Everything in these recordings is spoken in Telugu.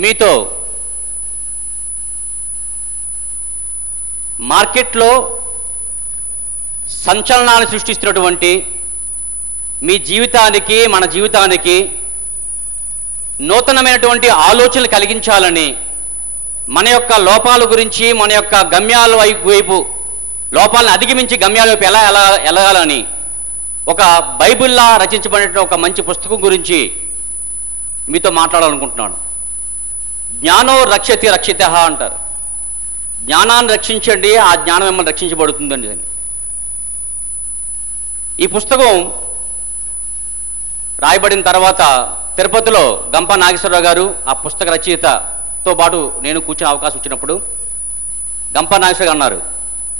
మీతో మార్కెట్లో సంచలనాన్ని సృష్టిస్తున్నటువంటి మీ జీవితానికి మన జీవితానికి నూతనమైనటువంటి ఆలోచనలు కలిగించాలని మన యొక్క లోపాల గురించి మన యొక్క గమ్యాల వైపు లోపాలను అధిగమించి గమ్యాల వైపు ఎలా వెళ్ళాలని ఒక బైబిల్లా రచించబడిన ఒక మంచి పుస్తకం గురించి మీతో మాట్లాడాలనుకుంటున్నాను. జ్ఞానో రక్షతి రక్షిత అంటారు. జ్ఞానాన్ని రక్షించండి, ఆ జ్ఞానం మిమ్మల్ని రక్షించబడుతుందండి అని. ఈ పుస్తకం రాయబడిన తర్వాత తిరుపతిలో గంప నాగేశ్వరరావు గారు ఆ పుస్తక రచయితతో పాటు నేను కూర్చునే అవకాశం వచ్చినప్పుడు గంప నాగేశ్వరరావు అన్నారు,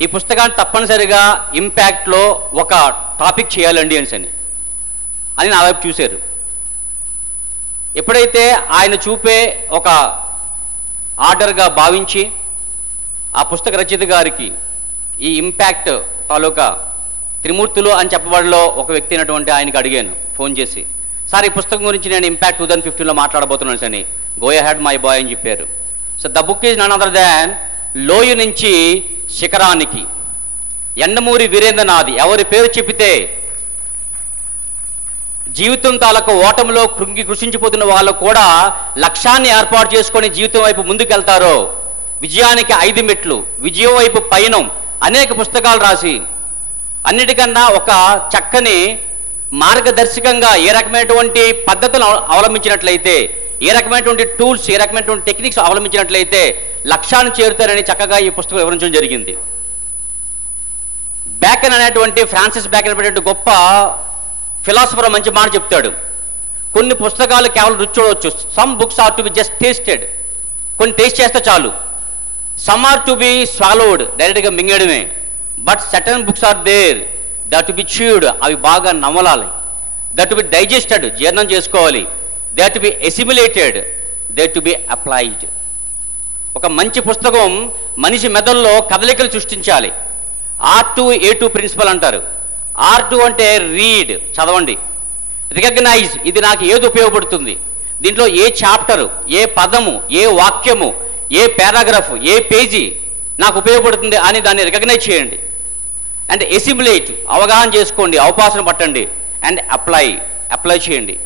ఈ పుస్తకాన్ని తప్పనిసరిగా ఇంపాక్ట్లో ఒక టాపిక్ చేయాలండి అని నా వైపు చూశారు. ఎప్పుడైతే ఆయన చూపే ఒక ఆర్డర్గా భావించి ఆ పుస్తక రచయిత గారికి ఈ ఇంపాక్ట్ తాలూకా త్రిమూర్తులు అని చెప్పబడిలో ఒక వ్యక్తి అయినటువంటి ఆయనకి అడిగాను ఫోన్ చేసి, సార్ ఈ పుస్తకం గురించి నేను ఇంపాక్ట్ 2015లో మాట్లాడబోతున్నాను అని. గో అహెడ్ మై బాయ్ అని చెప్పారు. So the book is none other than లోయ నుంచి శిఖరానికి. ఎండమూరి వీరేంద్రనాథ్ ఎవరి పేరు చెప్పితే జీవితం తాలూకు ఓటంలో కృషించిపోతున్న వాళ్ళు కూడా లక్ష్యాన్ని ఏర్పాటు చేసుకొని జీవితం వైపు ముందుకెళ్తారో, విజయానికి 5 మెట్లు, విజయం వైపు పయనం, అనేక పుస్తకాలు రాసి అన్నిటికన్నా ఒక చక్కని మార్గదర్శకంగా ఏ రకమైనటువంటి పద్ధతులు అవలంబించినట్లయితే, ఏ రకమైనటువంటి టూల్స్, ఏ రకమైనటువంటి టెక్నిక్స్ అవలంబించినట్లయితే లక్ష్యాన్ని చేరుతారని చక్కగా ఈ పుస్తకం వివరించడం జరిగింది. బ్యాకెన్ అనేటువంటి ఫ్రాన్సిస్ బ్యాకెన్ అనేటువంటి గొప్ప ఫిలాసఫర్ మంచి మాట చెప్తాడు, కొన్ని పుస్తకాలు కేవలం రుచి చూడవచ్చు. Some books are to be just tasted, కొన్ని టేస్ట్ చేస్తే చాలు. Some are to be swallowed, డైరెక్ట్గా మింగేయడమే. But certain books are there that to be chewed, అవి బాగా నమలాలి. దట్ టు బి డైజెస్టెడ్, జీర్ణం చేసుకోవాలి. That to be assimilated, that to be applied. ఒక మంచి పుస్తకం మనిషి మెదడులో కదలికలు సృష్టించాలి. R2A2 ప్రిన్సిపల్ అంటారు. R2 అంటే రీడ్, చదవండి. రికగ్నైజ్, ఇది నాకు ఏది ఉపయోగపడుతుంది, దీంట్లో ఏ చాప్టరు, ఏ పదము, ఏ వాక్యము, ఏ పారాగ్రాఫ్, ఏ పేజీ నాకు ఉపయోగపడుతుంది అని దాన్ని రికగ్నైజ్ చేయండి. అండ్ ఎసిమిలేట్, అవగాహన చేసుకోండి, అవపాసన పట్టండి. అండ్ అప్లై చేయండి.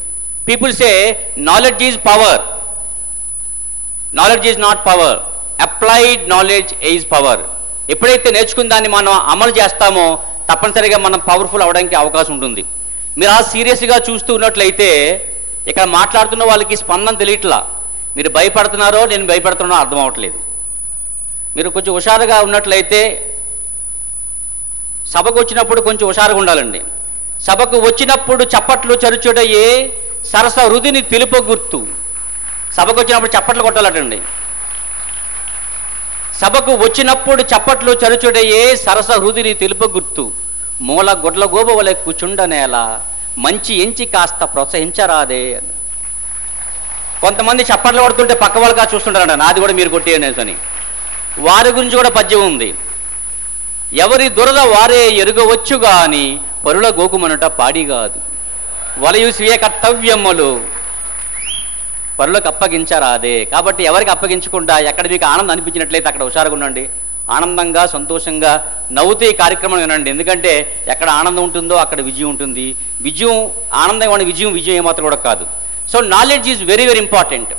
People say knowledge is power, knowledge is not power, applied knowledge is power. ఎప్పుడైతే నేర్చుకున్న దాన్ని మనం అమలు చేస్తామో తప్పనిసరిగా మనం పవర్ఫుల్ అవడానికి అవకాశం ఉంటుంది. మీరు ఆ సీరియస్గా చూస్తూ ఉన్నట్లయితే ఇక్కడ మాట్లాడుతున్న వాళ్ళకి స్పందన తెలియట్లా. మీరు భయపడుతున్నారో నేను భయపడుతున్నానో అర్థం అవ్వట్లేదు. మీరు కొంచెం హుషారుగా ఉన్నట్లయితే, సభకు వచ్చినప్పుడు కొంచెం హుషారుగా ఉండాలండి. సభకు వచ్చినప్పుడు చప్పట్లు చరుచుడయే సరస హృదిని తెలుపు గుర్తు. సభకు వచ్చినప్పుడు చప్పట్లు కొట్టాలటండి. సభకు వచ్చినప్పుడు చప్పట్లు చరుచుడయే సరస హృదిని తెలుపు గుర్తు. మూల గొడ్ల గోబ వలె కూచుండనేల మంచి ఎంచి కాస్త ప్రోత్సహించరాదే. కొంతమంది చప్పట్లు కొడుతుంటే పక్క వాళ్ళగా చూస్తుంటారంట, నాది కూడా మీరు కొట్టేయండి అని. వారి గురించి కూడా పద్యం ఉంది. ఎవరి దురద వారే ఎరుగవచ్చు గాని పరుల గోకుమనుట పాడి కాదు, వలయు స్వీయ కర్తవ్యములు పరులకు అప్పగించరాదే. కాబట్టి ఎవరికి అప్పగించకుండా ఎక్కడ మీకు ఆనందం అనిపించినట్లయితే అక్కడ హుషారుగా ఉండండి. ఆనందంగా సంతోషంగా నవ్వుతూ ఈ కార్యక్రమం వినండి. ఎందుకంటే ఎక్కడ ఆనందం ఉంటుందో అక్కడ విజయం ఉంటుంది. విజయం ఆనందం, విజయం ఏమాత్రం కూడా కాదు. So knowledge is very very important.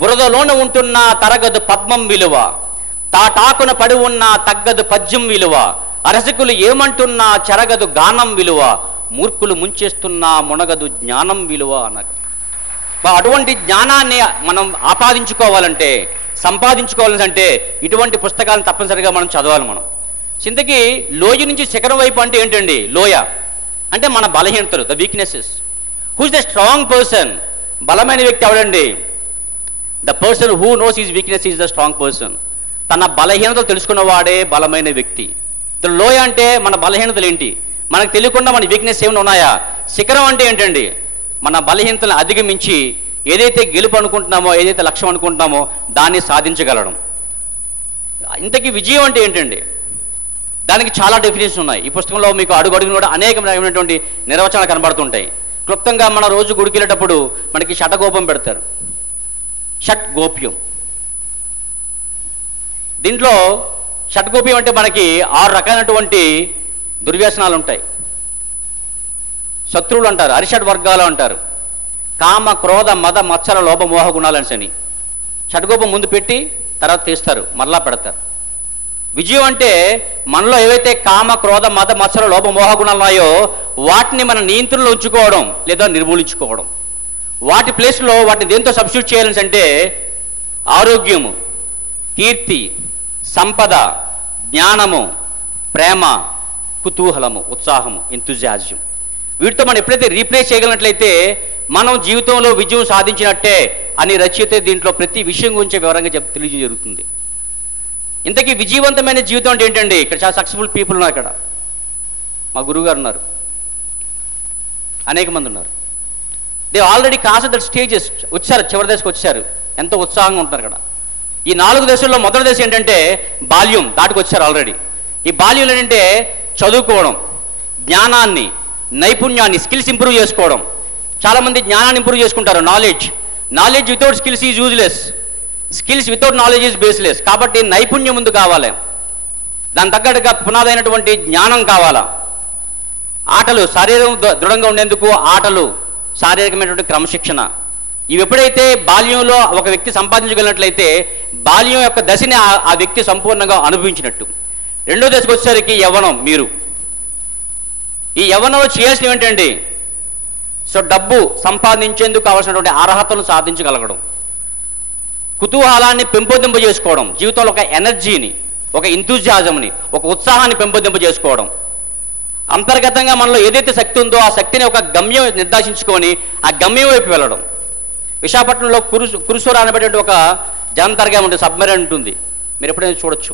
బురదలోన ఉంటున్న తరగదు పద్మం విలువ, తాటాకున పడి ఉన్న తగ్గదు పద్యం విలువ, అరసకులు ఏమంటున్నా చెరగదు గానం విలువ, మూర్ఖులు ముంచేస్తున్నా మునగదు జ్ఞానం విలువ అన్నారు. అటువంటి జ్ఞానాన్ని మనం ఆపాదించుకోవాలంటే, సంపాదించుకోవాలంటే ఇటువంటి పుస్తకాలను తప్పనిసరిగా మనం చదవాలి. మనం చింతకి లోయ నుంచి శిఖరం వైపు అంటే ఏంటండి? లోయ అంటే మన బలహీనతలు, the weaknesses. Who is the strong person? బలమైన వ్యక్తి ఎవడండి? The person who knows his weakness is the strong person. తన బలహీనతలు తెలుసుకున్నవాడే బలమైన వ్యక్తి. లోయ అంటే మన బలహీనతలు ఏంటి, మనకు తెలియకుండా మన వీక్నెస్ ఏమైనా ఉన్నాయా? శిఖరం అంటే ఏంటండి? మన బలహీనతలను అధిగమించి ఏదైతే గెలుపు అనుకుంటున్నామో, ఏదైతే లక్ష్యం అనుకుంటున్నామో దాన్ని సాధించగలడం. ఇంతకీ విజయం అంటే ఏంటండి? దానికి చాలా డెఫినేషన్ ఉన్నాయి. ఈ పుస్తకంలో మీకు అడుగడుగున కూడా అనేకమైనటువంటి నిర్వచనాలు కనబడుతుంటాయి. క్లుప్తంగా మన రోజు గుడికి వెళ్ళేటప్పుడు మనకి శటగోపం పెడతారు. షట్గోప్యం. దీంట్లో షట్గోప్యం అంటే మనకి 6 రకాలైనటువంటి దుర్వ్యసనాలు ఉంటాయి. శత్రువులు అంటారు, అరిషడ్ వర్గాలు అంటారు. కామ, క్రోధ, మద, మత్సర, లోభ, మోహ గుణాలని షట్గోపం ముందు పెట్టి తర్వాత తీస్తారు, మరలా పెడతారు. విజయం అంటే మనలో ఏవైతే కామ, క్రోధ, మద, మత్సర, లోభ, మోహ గుణాలు ఉన్నాయో వాటిని మన నియంత్రణలో ఉంచుకోవడం లేదా నిర్మూలించుకోవడం. వాటి ప్లేస్లో వాటిని దేంతో సబ్స్టిట్యూట్ చేయాలని అంటే ఆరోగ్యము, కీర్తి, సంపద, జ్ఞానము, ప్రేమ, కుతూహలము, ఉత్సాహము, ఎంతూజియాజం. వీటితో మనం ఎప్పుడైతే రీప్లేస్ చేయగలిగినట్లయితే మనం జీవితంలో విజయం సాధించినట్టే అని రచయిత దీంట్లో ప్రతి విషయం గురించి వివరంగా తెలియజేయడం జరుగుతుంది. ఇంతకీ విజయవంతమైన జీవితం అంటే ఏంటండి? ఇక్కడ చాలా సక్సెస్ఫుల్ పీపుల్ ఉన్నారు. ఇక్కడ మా గురువుగారు ఉన్నారు, అనేక మంది ఉన్నారు. They already cost that stages, వచ్చారు, చివరి దశకు వచ్చారు, ఎంతో ఉత్సాహంగా ఉంటారు. ఇక్కడ ఈ 4 దశల్లో మొదటి దశ ఏంటంటే బాల్యం దాటుకొచ్చారు ఆల్రెడీ. ఈ బాల్యం ఏంటంటే చదువుకోవడం, జ్ఞానాన్ని, నైపుణ్యాన్ని, స్కిల్స్ ఇంప్రూవ్ చేసుకోవడం. చాలామంది జ్ఞానాన్ని ఇంప్రూవ్ చేసుకుంటారు. Knowledge without skills is useless, skills without knowledge is baseless. కాబట్టి నైపుణ్యం ముందు కావాలి, దాని తగ్గట్టుగా పునాదైనటువంటి జ్ఞానం కావాలా. ఆటలు, శరీరం దృఢంగా ఉండేందుకు ఆటలు, శారీరకమైనటువంటి క్రమశిక్షణ, ఇవి ఎప్పుడైతే బాల్యంలో ఒక వ్యక్తి సంపాదించగలిగినట్లయితే బాల్యం యొక్క దశని ఆ వ్యక్తి సంపూర్ణంగా అనుభవించినట్టు. రెండో దశకు వచ్చేసరికి యవ్వనం. మీరు ఈ యవ్వనంలో చేయాల్సినవి ఏంటండి? సో డబ్బు సంపాదించేందుకు కావాల్సినటువంటి అర్హతలను సాధించగలగడం, కుతూహలాన్ని పెంపొందింపజేసుకోవడం, జీవితంలో ఒక ఎనర్జీని, ఒక ఎంతూజియాజంని, ఒక ఉత్సాహాన్ని పెంపొందింపజేసుకోవడం. అంతర్గతంగా మనలో ఏదైతే శక్తి ఉందో ఆ శక్తిని ఒక గమ్యం నిర్దేశించుకొని ఆ గమ్యం వైపు వెళ్ళడం. విశాఖపట్నంలో కురుసూర అనబడేటువంటి ఒక జలంతర్గా ఉంటుంది, సబ్మెరైన్ ఉంటుంది, మీరు ఎప్పుడైనా చూడొచ్చు.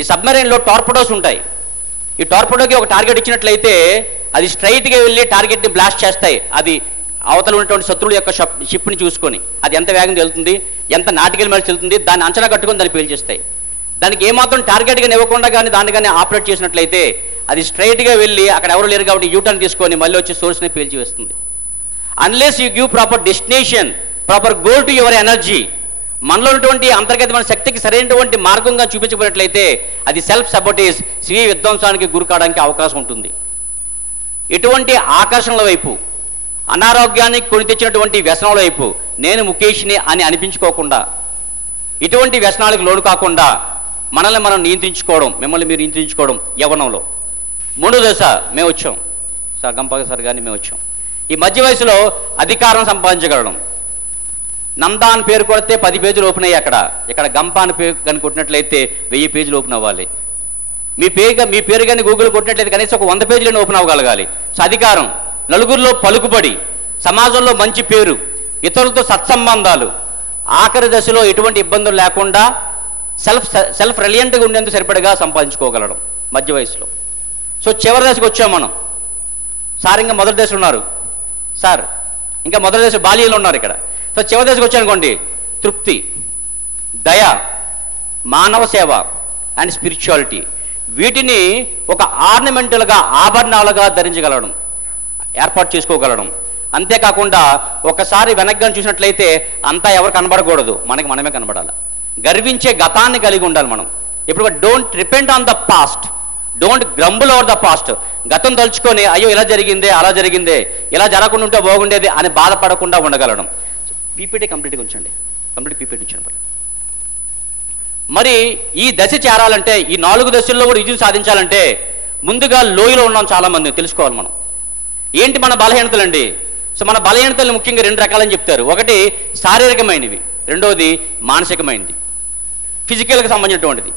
ఈ సబ్మెరైన్లో టార్పెడోస్ ఉంటాయి. ఈ టార్పెడోకి ఒక టార్గెట్ ఇచ్చినట్లయితే అది స్ట్రైట్గా వెళ్ళి టార్గెట్ని బ్లాస్ట్ చేస్తాయి. అది అవతల ఉన్నటువంటి శత్రువుల యొక్క షిప్ని చూసుకొని అది ఎంత వేగంగా వెళ్తుంది, ఎంత నాటికల్ మేరకు వెళ్తుంది, దాన్ని అంచనా కట్టుకొని దాన్ని పేల్చేస్తాయి. దానికి ఏమాత్రం టార్గెట్గా ఇవ్వకుండా కానీ దాన్ని కానీ ఆపరేట్ చేసినట్లయితే అది స్ట్రైట్గా వెళ్ళి అక్కడ ఎవరు లేరు కాబట్టి యూటర్న్ తీసుకొని మళ్ళీ వచ్చి సోర్స్ని పేల్చివేస్తుంది. Unless you give proper destination, proper goal to your energy, మనలో ఉన్నటువంటి అంతర్గతమైన శక్తికి సరైనటువంటి మార్గంగా చూపించబడినట్లయితే అది సెల్ఫ్ సబోటేజ్, స్వీయ విధ్వంసానికి గురి కావడానికి అవకాశం ఉంటుంది. ఎటువంటి ఆకర్షణల వైపు, అనారోగ్యానికి కొని తెచ్చినటువంటి వ్యసనాల వైపు నేను ముఖేష్ని అని అనిపించుకోకుండా, ఇటువంటి వ్యసనాలకు లోను కాకుండా మనల్ని మనం నియంత్రించుకోవడం, మిమ్మల్ని మీరు నియంత్రించుకోవడం యవ్వనంలో. మూడో దశ మేము వచ్చాం, సార్ గంప సార్ కానీ మేము వచ్చాం. ఈ మధ్య వయసులో అధికారం సంపాదించగలడం. నందా అని పేరు కొడితే 10 పేజీలు ఓపెన్ అయ్యాయి. ఇక్కడ గంప అని పేరు కానీ కొట్టినట్లయితే 1000 పేజీలు ఓపెన్ అవ్వాలి. మీ పేరు కానీ గూగుల్ కొట్టినట్లయితే కనీసం ఒక 100 పేజీలను ఓపెన్ అవ్వగలగాలి. సో అధికారం, నలుగురిలో పలుకుబడి, సమాజంలో మంచి పేరు, ఇతరులతో సత్సంబంధాలు, ఆఖరి దశలో ఎటువంటి ఇబ్బందులు లేకుండా సెల్ఫ్ రిలయంట్గా ఉండేందుకు సరిపడగా సంపాదించుకోగలడం మధ్య వయసులో. సో చివరి దశకు వచ్చాం మనం. సార్ ఇంకా మొదటి దశలో ఉన్నారు, సార్ ఇంకా మొదటి దశ బాల్యంలో ఉన్నారు ఇక్కడ. సో చివరి దశకు వచ్చానుకోండి, తృప్తి, దయ, మానవ సేవ అండ్ స్పిరిచువాలిటీ. వీటిని ఒక ఆర్నమెంటల్గా, ఆభరణాలుగా ధరించగలడం, ఏర్పాటు చేసుకోగలడం. అంతేకాకుండా ఒకసారి వెనక్గా చూసినట్లయితే అంతా ఎవరు కనబడకూడదు, మనకి మనమే కనబడాలి. గర్వించే గతాన్ని కలిగి ఉండాలి మనం. ఇప్పుడు don't repent on the past, don't crumble over the past. గతం తలుచుకొని అయ్యో ఇలా జరిగిందే, అలా జరిగిందే, ఇలా జరగకుండా ఉంటే బాగుండేది అని బాధపడకుండా ఉండగలడం. పీపీటీ కంప్లీట్గా ఉంచండి, కంప్లీట్ పీపీటీ ఉంచండి. మరి ఈ దశ చేరాలంటే, ఈ 4 దశల్లో కూడా విజయం సాధించాలంటే ముందుగా లోయలో ఉన్నాం చాలామంది తెలుసుకోవాలి మనం. ఏంటి మన బలహీనతలండి? సో మన బలహీనతలు ముఖ్యంగా 2 రకాలని చెప్తారు. ఒకటి శారీరకమైనవి, రెండోది మానసికమైనది, ఫిజికల్కి సంబంధించినటువంటిది.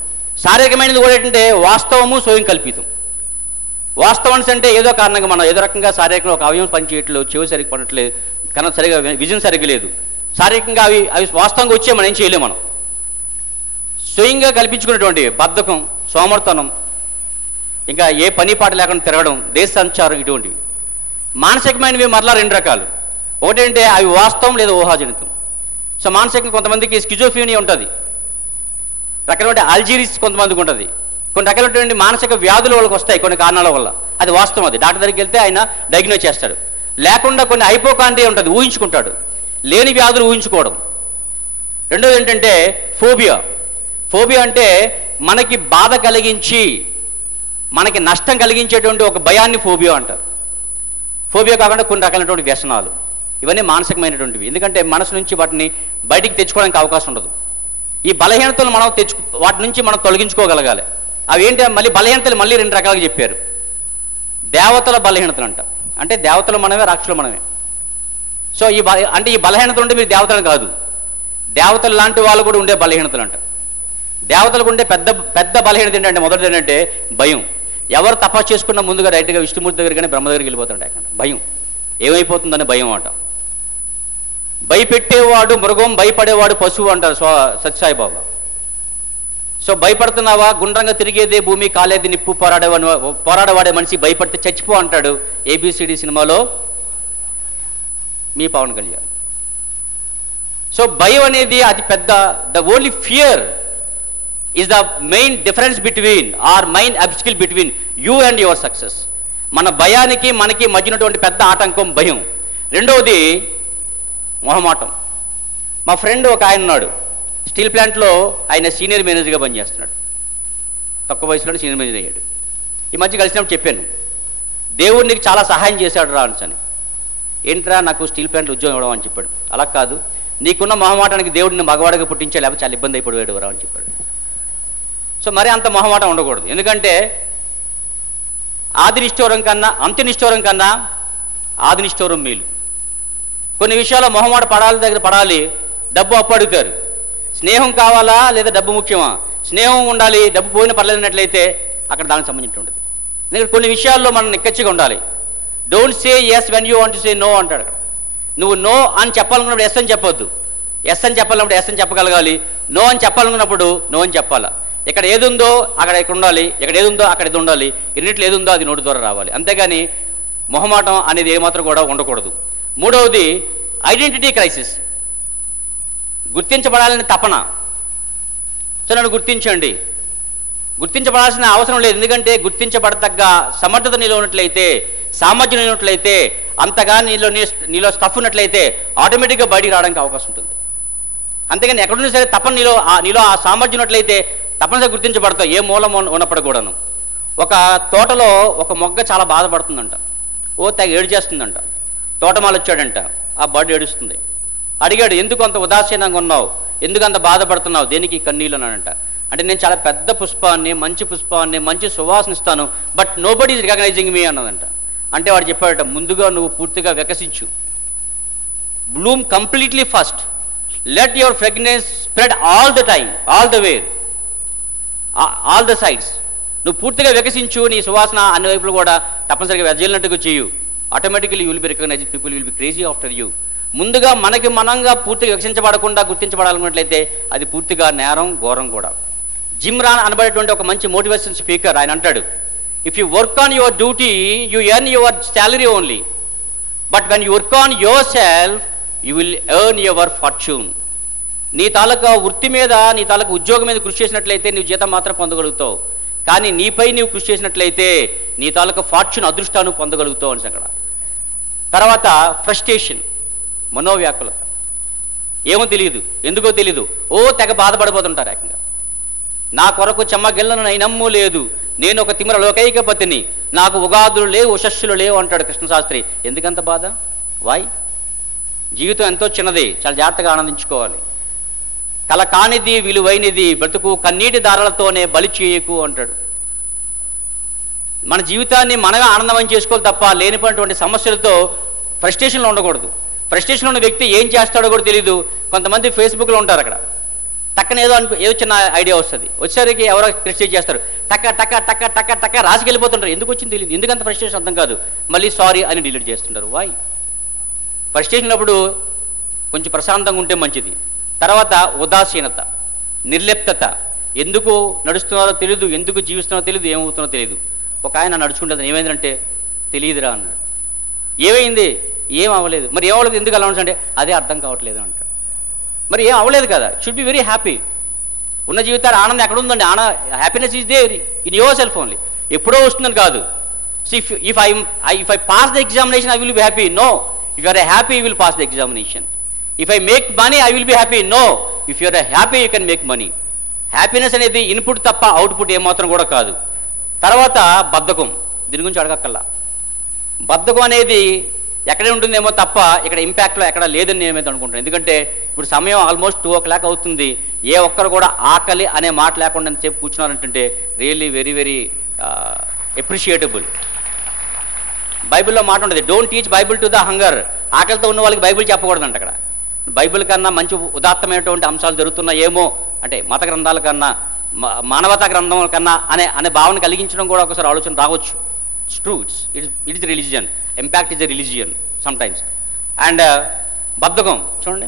శారీరకమైనది కూడా ఏంటంటే వాస్తవము, స్వయం కల్పితం. వాస్తవం అంటే ఏదో కారణంగా మనం ఏదో రకంగా శారీరకంగా ఒక అవయవం పనిచేయట్లేదు, చెవి సరిగ్గా పడట్లేదు, కన్నా సరిగా విజన్ సరిగ్గా లేదు, శారీరకంగా అవి వాస్తవంగా వచ్చే మనం ఏం చేయలేము. మనం స్వయంగా కల్పించుకున్నటువంటి బద్ధకం, సోమర్తనం, ఇంకా ఏ పని పాట లేకుండా తిరగడం, దేశ సంచారం, ఇటువంటివి. మానసికమైనవి మరలా 2 రకాలు. ఒకటంటే అవి వాస్తవం లేదా ఊహాజనితం. సో మానసికంగా కొంతమందికి స్కిజోఫ్రీనియా ఉంటుంది, రకరకాల అల్జీరిస్ కొంతమందికి ఉంటుంది, కొన్ని రకాలైనటువంటి మానసిక వ్యాధులు వాళ్ళకి వస్తాయి కొన్ని కారణాల వల్ల. అది వాస్తవం, అది డాక్టర్ దగ్గరికి వెళ్తే ఆయన డయాగ్నోస్ చేస్తాడు. లేకుండా కొన్ని హైపోకాండ్రియా ఉంటుంది, ఊహించుకుంటాడు, లేని వ్యాధులు ఊహించుకోవడం, రెండోది ఏంటంటే ఫోబియా. ఫోబియా అంటే మనకి బాధ కలిగించి మనకి నష్టం కలిగించేటువంటి ఒక భయాన్ని ఫోబియా అంటారు. ఫోబియా కాకుండా కొన్ని రకాలైనటువంటి వ్యసనాలు, ఇవన్నీ మానసికమైనటువంటివి. ఎందుకంటే మనసు నుంచి వాటిని బయటికి తెచ్చుకోవడానికి అవకాశం ఉండదు. ఈ బలహీనతలు మనం వాటి నుంచి మనం తొలగించుకోగలగాలి. అవి ఏంటి? మళ్ళీ బలహీనతలు మళ్ళీ 2 రకాలుగా చెప్పారు. దేవతల బలహీనతలు అంట, అంటే దేవతలు మనమే, రాక్షసులు మనమే. సో ఈ బలహీనతలు ఉంటే మీరు దేవతలు కాదు, దేవతలు లాంటి వాళ్ళు కూడా ఉండే బలహీనతలు అంట. దేవతలకు ఉండే పెద్ద పెద్ద బలహీనత ఏంటంటే, మొదటిది ఏంటంటే భయం. ఎవరు తపస్సు చేసుకున్న ముందుగా డైరెక్ట్గా విష్ణుమూర్తి దగ్గర కానీ బ్రహ్మ దగ్గరికి వెళ్ళిపోతుంటాయి. అక్కడ భయం, ఏమైపోతుందని భయం అంట. భయపెట్టేవాడు మృగం, భయపడేవాడు పశువు అంటారు సత్యసాయిబాబా. సో భయపడుతున్నావా? గుండ్రంగా తిరిగేదే భూమి, కాలేది నిప్పు, పోరాడేవాడే మనిషి, భయపడితే చచ్చిపో అంటాడు ఏబిసిడి సినిమాలో మీ పవన్ కళ్యాణ్. సో భయం అనేది అతి పెద్ద, the only fear is the main difference between or main obstacle between you and your success. మన భయానికి మనకి మధ్యనటువంటి పెద్ద ఆటంకం భయం. రెండవది మొహమాటం. మా ఫ్రెండ్ ఒక ఆయన ఉన్నాడు, స్టీల్ ప్లాంట్లో ఆయన సీనియర్ మేనేజర్గా పనిచేస్తున్నాడు. తక్కువ వయసులోనే సీనియర్ మేనేజర్ అయ్యాడు. ఈ మధ్య కలిసినప్పుడు చెప్పాను, దేవుడు నీకు చాలా సహాయం చేశాడు రా అని. ఏంట్రా? నాకు స్టీల్ ప్లాంట్లో ఉద్యోగం ఇవ్వడం అని చెప్పాడు. అలా కాదు, నీకున్న మొహమాటానికి దేవుడిని మగవాడిగా పుట్టించే, లేకపోతే చాలా ఇబ్బంది అయిపోయాడు రా అని చెప్పాడు. సో మరి అంత మొహమాటం ఉండకూడదు. ఎందుకంటే ఆదినిష్ఠూరం కన్నా అంత్యనిష్ఠూరం కన్నా ఆదినిష్ఠూరం మేలు. కొన్ని విషయాల్లో మొహమాట దగ్గర పడాలి. డబ్బు అప్పు అడుగుతారు. స్నేహం కావాలా లేదా డబ్బు ముఖ్యమా? స్నేహం ఉండాలి, డబ్బు పోయిన పర్లేదన్నట్లయితే అక్కడ దానికి సంబంధించి ఉంటుంది. ఎందుకంటే కొన్ని విషయాల్లో మనం నిక్కచ్చిగా ఉండాలి. Don't say yes when you want to say no అంటాడు. నువ్వు నో అని చెప్పాలనుకున్నప్పుడు ఎస్ అని చెప్పొద్దు, ఎస్ అని చెప్పాలన్నప్పుడు ఎస్ అని చెప్పగలగాలి, నో అని చెప్పాలనుకున్నప్పుడు నో అని చెప్పాలా. ఇక్కడ ఏది ఉందో అక్కడ ఇక్కడ ఉండాలి, ఇక్కడ ఏది ఉందో అక్కడ ఇది ఉండాలి, ఇన్నిట్లో ఏది ఉందో అది నోటి ద్వారా రావాలి. అంతేగాని మొహమాటం అనేది ఏమాత్రం కూడా ఉండకూడదు. మూడవది ఐడెంటిటీ క్రైసిస్, గుర్తించబడాలని తపన. సో నన్ను గుర్తించండి. గుర్తించబడాల్సిన అవసరం లేదు, ఎందుకంటే గుర్తించబడతగ్గ సమర్థత నీలో ఉన్నట్లయితే, సామర్థ్యం ఉన్నట్లయితే, అంతగా నీలో స్టఫ్ ఉన్నట్లయితే ఆటోమేటిక్గా బయటికి రావడానికి అవకాశం ఉంటుంది. అంతేగాని ఎక్కడున్నా సరే తపన నీలో ఆ సామర్థ్యం ఉన్నట్లయితే తప్పనిసరిగా గుర్తించబడతావు, ఏ మూలం ఉన్నప్పుడు కూడాను. ఒక తోటలో ఒక మొగ్గ చాలా బాధపడుతుందంట, తెగ ఏడు చేస్తుందంట. తోటమాలు వచ్చాడంట, ఆ బర్డ్ ఏడుస్తుంది. అడిగాడు, ఎందుకు అంత ఉదాసీనంగా ఉన్నావు, ఎందుకు అంత బాధపడుతున్నావు, దేనికి కన్నీళ్ళు అన్నాడంట. అంటే నేను చాలా పెద్ద పుష్పాన్ని, మంచి పుష్పాన్ని, మంచి సువాసన ఇస్తాను, but nobody is recognising me అన్నదంట. అంటే వాడు చెప్పాడట, ముందుగా నువ్వు పూర్తిగా వికసించు, bloom completely first, let your fragrance spread all the time, all the way, all the sides. నువ్వు పూర్తిగా వికసించు, నీ సువాసన అన్ని వైపులు కూడా తప్పనిసరిగా వెదజల్లినట్టుగా చేయు. Automatically you will be recognised, people will be crazy after you. ముందుగా మనకి మనంగా పూర్తిగా వికసించబడకుండా గుర్తించబడాలన్నట్లయితే అది పూర్తిగా నేరం, ఘోరం కూడా. జిమ్ రాన్ అనబడేటువంటి ఒక మంచి మోటివేషన్ స్పీకర్ ఆయన అంటాడు, if you work on your duty you earn your salary only, but when you work on your self you will earn your fortune. నీ తాలూకా వృత్తి మీద, నీ తాలూకా ఉద్యోగం మీద కృషి చేసినట్లయితే నువ్వు జీతం మాత్రం పొందగలుగుతావు, కానీ నీపై నువ్వు కృషి చేసినట్లయితే నీ తాలూకా ఫార్చ్యూన్, అదృష్టాన్ని పొందగలుగుతావు అని అక్కడ. తర్వాత ఫ్రస్ట్రేషన్, మనోవ్యాకులత. ఏమో తెలియదు, ఎందుకో తెలీదు, తెగ బాధపడిపోతుంటారు ఏకంగా. నా కొరకు చెమ్మగిల్లను నైనమ్ము లేదు, నేను ఒక తిమిర లోకైకపతిని, నాకు ఉగాదులు లేవు, ఉషస్సులు లేవు అంటాడు కృష్ణశాస్త్రి. ఎందుకంత బాధ? వాయ్? జీవితం ఎంతో చిన్నది, చాలా జాగ్రత్తగా ఆనందించుకోవాలి. కల కానిది విలువైనది బ్రతుకు, కన్నీటి దారాలతోనే బలి చేయకు అంటాడు. మన జీవితాన్ని మనమే ఆనందమయం చేసుకోవాలి తప్ప లేనిపోయినటువంటి సమస్యలతో ఫ్రస్ట్రేషన్లో ఉండకూడదు. ఫ్రస్ట్రేషన్లో ఉన్న వ్యక్తి ఏం చేస్తాడో కూడా తెలియదు. కొంతమంది ఫేస్బుక్లో ఉంటారు, అక్కడ టక్కన ఏదో చిన్న ఐడియా వస్తుంది, వచ్చేసరికి ఎవరో క్రిటిసైజ్ చేస్తారు, టక్క టక్క టక్క టక్క టక్క రాసుకెళ్ళిపోతుంటారు. ఎందుకు వచ్చింది తెలియదు, ఎందుకంత ఫ్రస్ట్రేషన్ అర్థం కాదు, మళ్ళీ సారీ అని డిలీట్ చేస్తుంటారు. వాయ్? ఫ్రస్ట్రేషన్ అప్పుడు కొంచెం ప్రశాంతంగా ఉంటే మంచిది. తర్వాత ఉదాసీనత, నిర్లిప్తత. ఎందుకు నడుస్తున్నారో తెలియదు, ఎందుకు జీవిస్తున్నారో తెలియదు, ఏమవుతున్నారో తెలియదు. ఒక ఆయన నడుచుకుంటుంది, ఏమైందంటే తెలియదురా అన్నాడు. ఏమైంది? ఏం అవ్వలేదు. మరి ఏమవ్వలేదు, ఎందుకు అలా అంటే అదే అర్థం కావట్లేదు అంటాడు. మరి ఏం అవ్వలేదు కదా, షుడ్ బి వెరీ హ్యాపీ. ఉన్న జీవితాలు ఆనందం ఎక్కడ ఉందండి? Happiness is there in yourself only. ఎప్పుడో వస్తుందని కాదు. If I pass the examination I will be happy. No, if you are happy you will pass the examination. If I make money, I will be happy. No. If you are happy you can make money. Happiness అనేది ఇన్పుట్ తప్ప అవుట్పుట్ ఏమాత్రం కూడా కాదు. తర్వాత బద్ధకం, దీని గురించి అడగక్కల్లా. బద్ధకం అనేది ఎక్కడే ఉంటుందేమో తప్ప ఇక్కడ ఇంపాక్ట్లో ఎక్కడ లేదని నేనైతే అనుకుంటాను. ఎందుకంటే ఇప్పుడు సమయం ఆల్మోస్ట్ 2 o'clock అవుతుంది. ఏ ఒక్కరు కూడా ఆకలి అనే మాట లేకుండా చెప్పి కూర్చున్నారంటే రియల్లీ వెరీ వెరీ అప్రిషియేటబుల్. బైబిల్లో మాట ఉంటుంది, don't teach Bible to the hunger. ఆకలితో ఉన్న వాళ్ళకి బైబిల్ చెప్పకూడదంట. అక్కడ బైబిల్ కన్నా మంచి ఉదాత్తమైనటువంటి అంశాలు జరుగుతున్నాయేమో అంటే మత గ్రంథాల కన్నా మానవతా గ్రంథం కన్నా అనే భావన కలిగించడం కూడా ఒకసారి ఆలోచన రావచ్చు. It's true, it's religion, impact is a religion sometimes. And బద్ధకం చూడండి,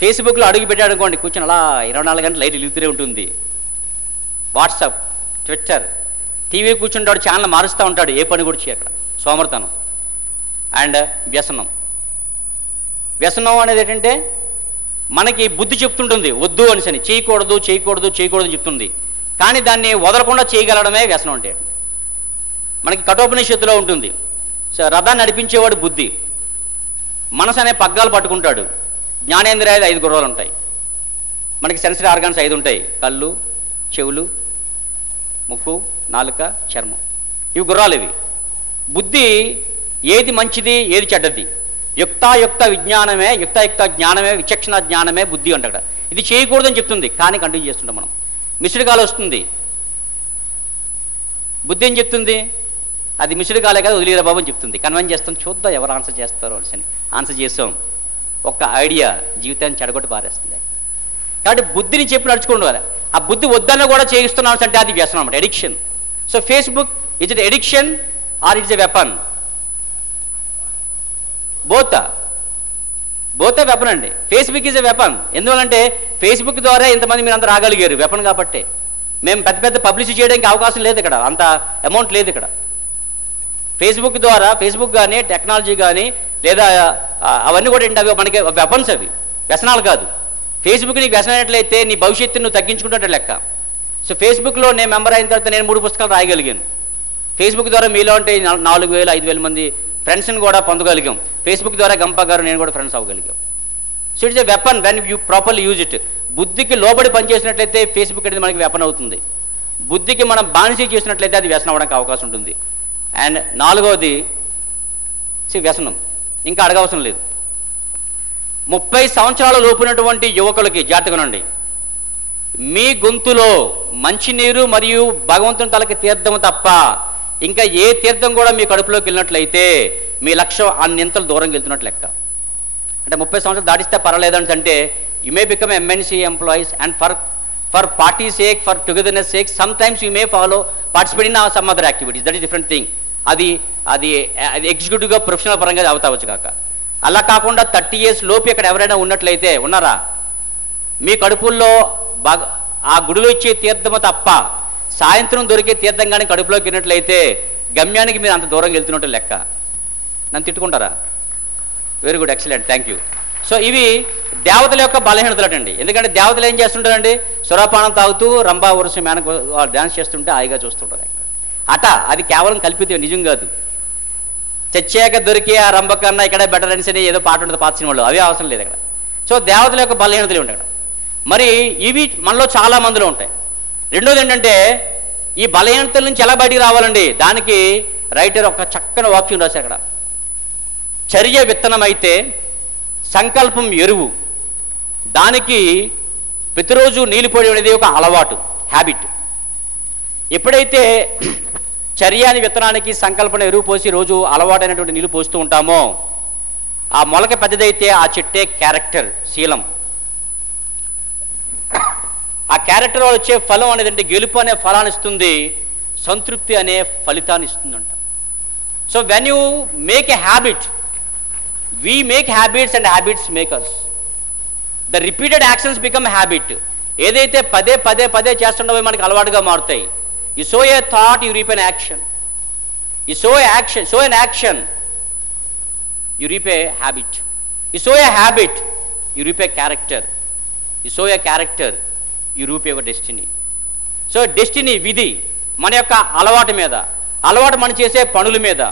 ఫేస్బుక్లో అడుగు పెట్టాడు అనుకోండి, కూర్చొని అలా 24 గంటలు లైట్ వెలుగుతూనే ఉంటుంది. వాట్సాప్, ట్విట్టర్, టీవీ కూర్చుంటాడు, ఛానల్ మారుస్తూ ఉంటాడు, ఏ పని కూడా చేయక్కడ, సోమర్తనం. అండ్ వ్యసనం. వ్యసనం అనేది ఏంటంటే మనకి బుద్ధి చెప్తుంటుంది వద్దు అనేసని, చేయకూడదు చేయకూడదు చేయకూడదు అని చెప్తుంది. కానీ దాన్ని వదలకుండా చేయగలడమే వ్యసనం అంటే. మనకి కఠోపనిషత్తులో ఉంటుంది, రథాన్ని నడిపించేవాడు బుద్ధి, మనసు అనే పగ్గాలు పట్టుకుంటాడు, జ్ఞానేంద్రియాలు 5 గుర్రాలు ఉంటాయి. మనకి సెన్సరీ ఆర్గాన్స్ 5 ఉంటాయి, కళ్ళు, చెవులు, ముక్కు, నాలుక, చర్మం. ఇవి గుర్రాలు. ఇవి బుద్ధి ఏది మంచిది ఏది చెడ్డది, యుక్తాయుక్త విజ్ఞానమే, యుక్తాయుక్త జ్ఞానమే, విచక్షణ జ్ఞానమే బుద్ధి అంటాడు. ఇది చేయకూడదని చెప్తుంది కానీ కంటిన్యూ చేస్తుంటాం మనం. మిస్డ్ కాల్ వస్తుంది, బుద్ధి ఏం చెప్తుంది, అది మిస్డ్ కాలే కదా వదిలేరా బాబు అని చెప్తుంది. కన్వెన్స్ చేస్తాం, చూద్దాం ఎవరు ఆన్సర్ చేస్తారో అని ఆన్సర్ చేస్తాం. ఒక్క ఐడియా జీవితాన్ని చెడగొట్టి పారేస్తుంది. కాబట్టి బుద్ధిని చెప్పి నడుచుకోవాలి. ఆ బుద్ధి వద్దన్న కూడా చేయిస్తున్నాం అంటే అది వ్యసనం అన్నమాట, addiction. So Facebook it's it addiction or it's a weapon? Both weapon అండి. Facebook is a weapon. ఎందువల్లంటే ఫేస్బుక్ ద్వారా ఇంతమంది మీరు అంతా రాగలిగారు, వెపన్ కాబట్టి. మేము పెద్ద పబ్లిసిటీ చేయడానికి అవకాశం లేదు ఇక్కడ, అంత అమౌంట్ లేదు ఇక్కడ. ఫేస్బుక్ ద్వారా, ఫేస్బుక్ కానీ టెక్నాలజీ కానీ లేదా అవన్నీ కూడా ఏంటి, అవి మనకి వెపన్స్, అవి వ్యసనాలు కాదు. ఫేస్బుక్ నీకు వ్యసనమైనట్లయితే నీ భవిష్యత్తును నువ్వు తగ్గించుకుంటే లెక్క. సో ఫేస్బుక్లో నేను మెంబర్ అయిన తర్వాత నేను 3 పుస్తకాలు రాయగలిగాను. ఫేస్బుక్ ద్వారా మీలో అంటే 4,000 5,000 మంది ఫ్రెండ్స్ని కూడా పొందగలిగాం. ఫేస్బుక్ ద్వారా గంప గారు నేను కూడా ఫ్రెండ్స్ అవ్వగలిగాం. So it's a weapon when you properly use it. బుద్ధికి లోబడి పనిచేసినట్లయితే ఫేస్బుక్ అనేది మనకి వెపన్ అవుతుంది. బుద్ధికి మనం బానిస చేసినట్లయితే అది వ్యసనం అవ్వడానికి అవకాశం ఉంటుంది. అండ్ 4వది వ్యసనం, ఇంకా అడగవసరం లేదు. 30 సంవత్సరాల లోపునటువంటి యువకులకి జాగ్రత్తగానండి, మీ గొంతులో మంచినీరు మరియు భగవంతుని తలకి తీర్థం తప్ప ఇంకా ఏ తీర్థం కూడా మీ కడుపులోకి వెళ్ళినట్లయితే మీ లక్ష్యం అన్నింతలు దూరంగా వెళ్తున్నట్లు లెక్క. అంటే 30 సంవత్సరాలు దాటిస్తే పర్వాలేదంటే you may become MNC employees and for party sake, for togetherness sake sometimes you may participate in some other activities. That is different thing. అది ఎగ్జిక్యూటివ్గా ప్రొఫెషనల్ పరంగా అవుతావచ్చు కాక. అలా కాకుండా 30 years లోపు ఇక్కడ ఎవరైనా ఉన్నట్లయితే ఉన్నారా, మీ కడుపుల్లో ఆ గుడిలో ఇచ్చే తీర్థము తప్ప సాయంత్రం దొరికే తీర్థం కానీ కడుపులోకి వెళ్ళినట్లయితే గమ్యానికి మీరు అంత దూరంగా వెళ్తున్నట్టు లెక్క. నన్ను తిట్టుకుంటారా? Very good, excellent, thank you. So ఇవి దేవతల యొక్క బలహీనతలండి. ఎందుకంటే దేవతలు ఏం చేస్తుంటారండి, సురాపానం తాగుతూ రంభా వరుస మేనకు డ్యాన్స్ చేస్తుంటే హాయిగా చూస్తుంటారు. అది కేవలం కల్పితే, నిజం కాదు. చచ్చాక దొరికే ఆ రంభ కన్నా ఇక్కడే బెటర్ అని ఏదో పాట ఉంటుంది పాత సినిమాలో, అవి అవసరం లేదు అక్కడ. సో దేవతల యొక్క బలహీనతలు ఉంటాయి అక్కడ. మరి ఇవి మనలో చాలా మందిలో ఉంటాయి. రెండోది ఏంటంటే ఈ బలహీనతల నుంచి ఎలా బయటికి రావాలండి, దానికి రైటర్ ఒక చక్కని వాక్యం రాశారు అక్కడ. చర్య విత్తనం అయితే సంకల్పం ఎరువు, దానికి ప్రతిరోజు నీళ్ళు పోయడం అనేది ఒక అలవాటు, హ్యాబిట్. ఎప్పుడైతే చర్యాని విత్తనానికి సంకల్పన ఎరువు పోసి రోజు అలవాటైనటువంటి నీళ్ళు పోస్తూ ఉంటామో ఆ మొలక పెద్దదైతే ఆ చెట్టే క్యారెక్టర్, శీలం. ఆ క్యారెక్టర్ వల్ల వచ్చే ఫలం అనేది అంటే గెలుపు అనే ఫలాన్ని ఇస్తుంది, సంతృప్తి అనే ఫలితాన్ని ఇస్తుందంట. So when you make a habit, we make habits and habits make us. The repeated actions become habit. ఏదైతే పదే పదే పదే చేస్తుండవో మనకి అలవాటుగా మారుతాయి. You sow a thought, you reap an action. You sow an action, you reap a habit. You sow a habit, you reap a character. You sow a character, you reap your destiny. So destiny, విధి మన యొక్క అలవాటు మీద, అలవాటు మనం చేసే పనుల మీద,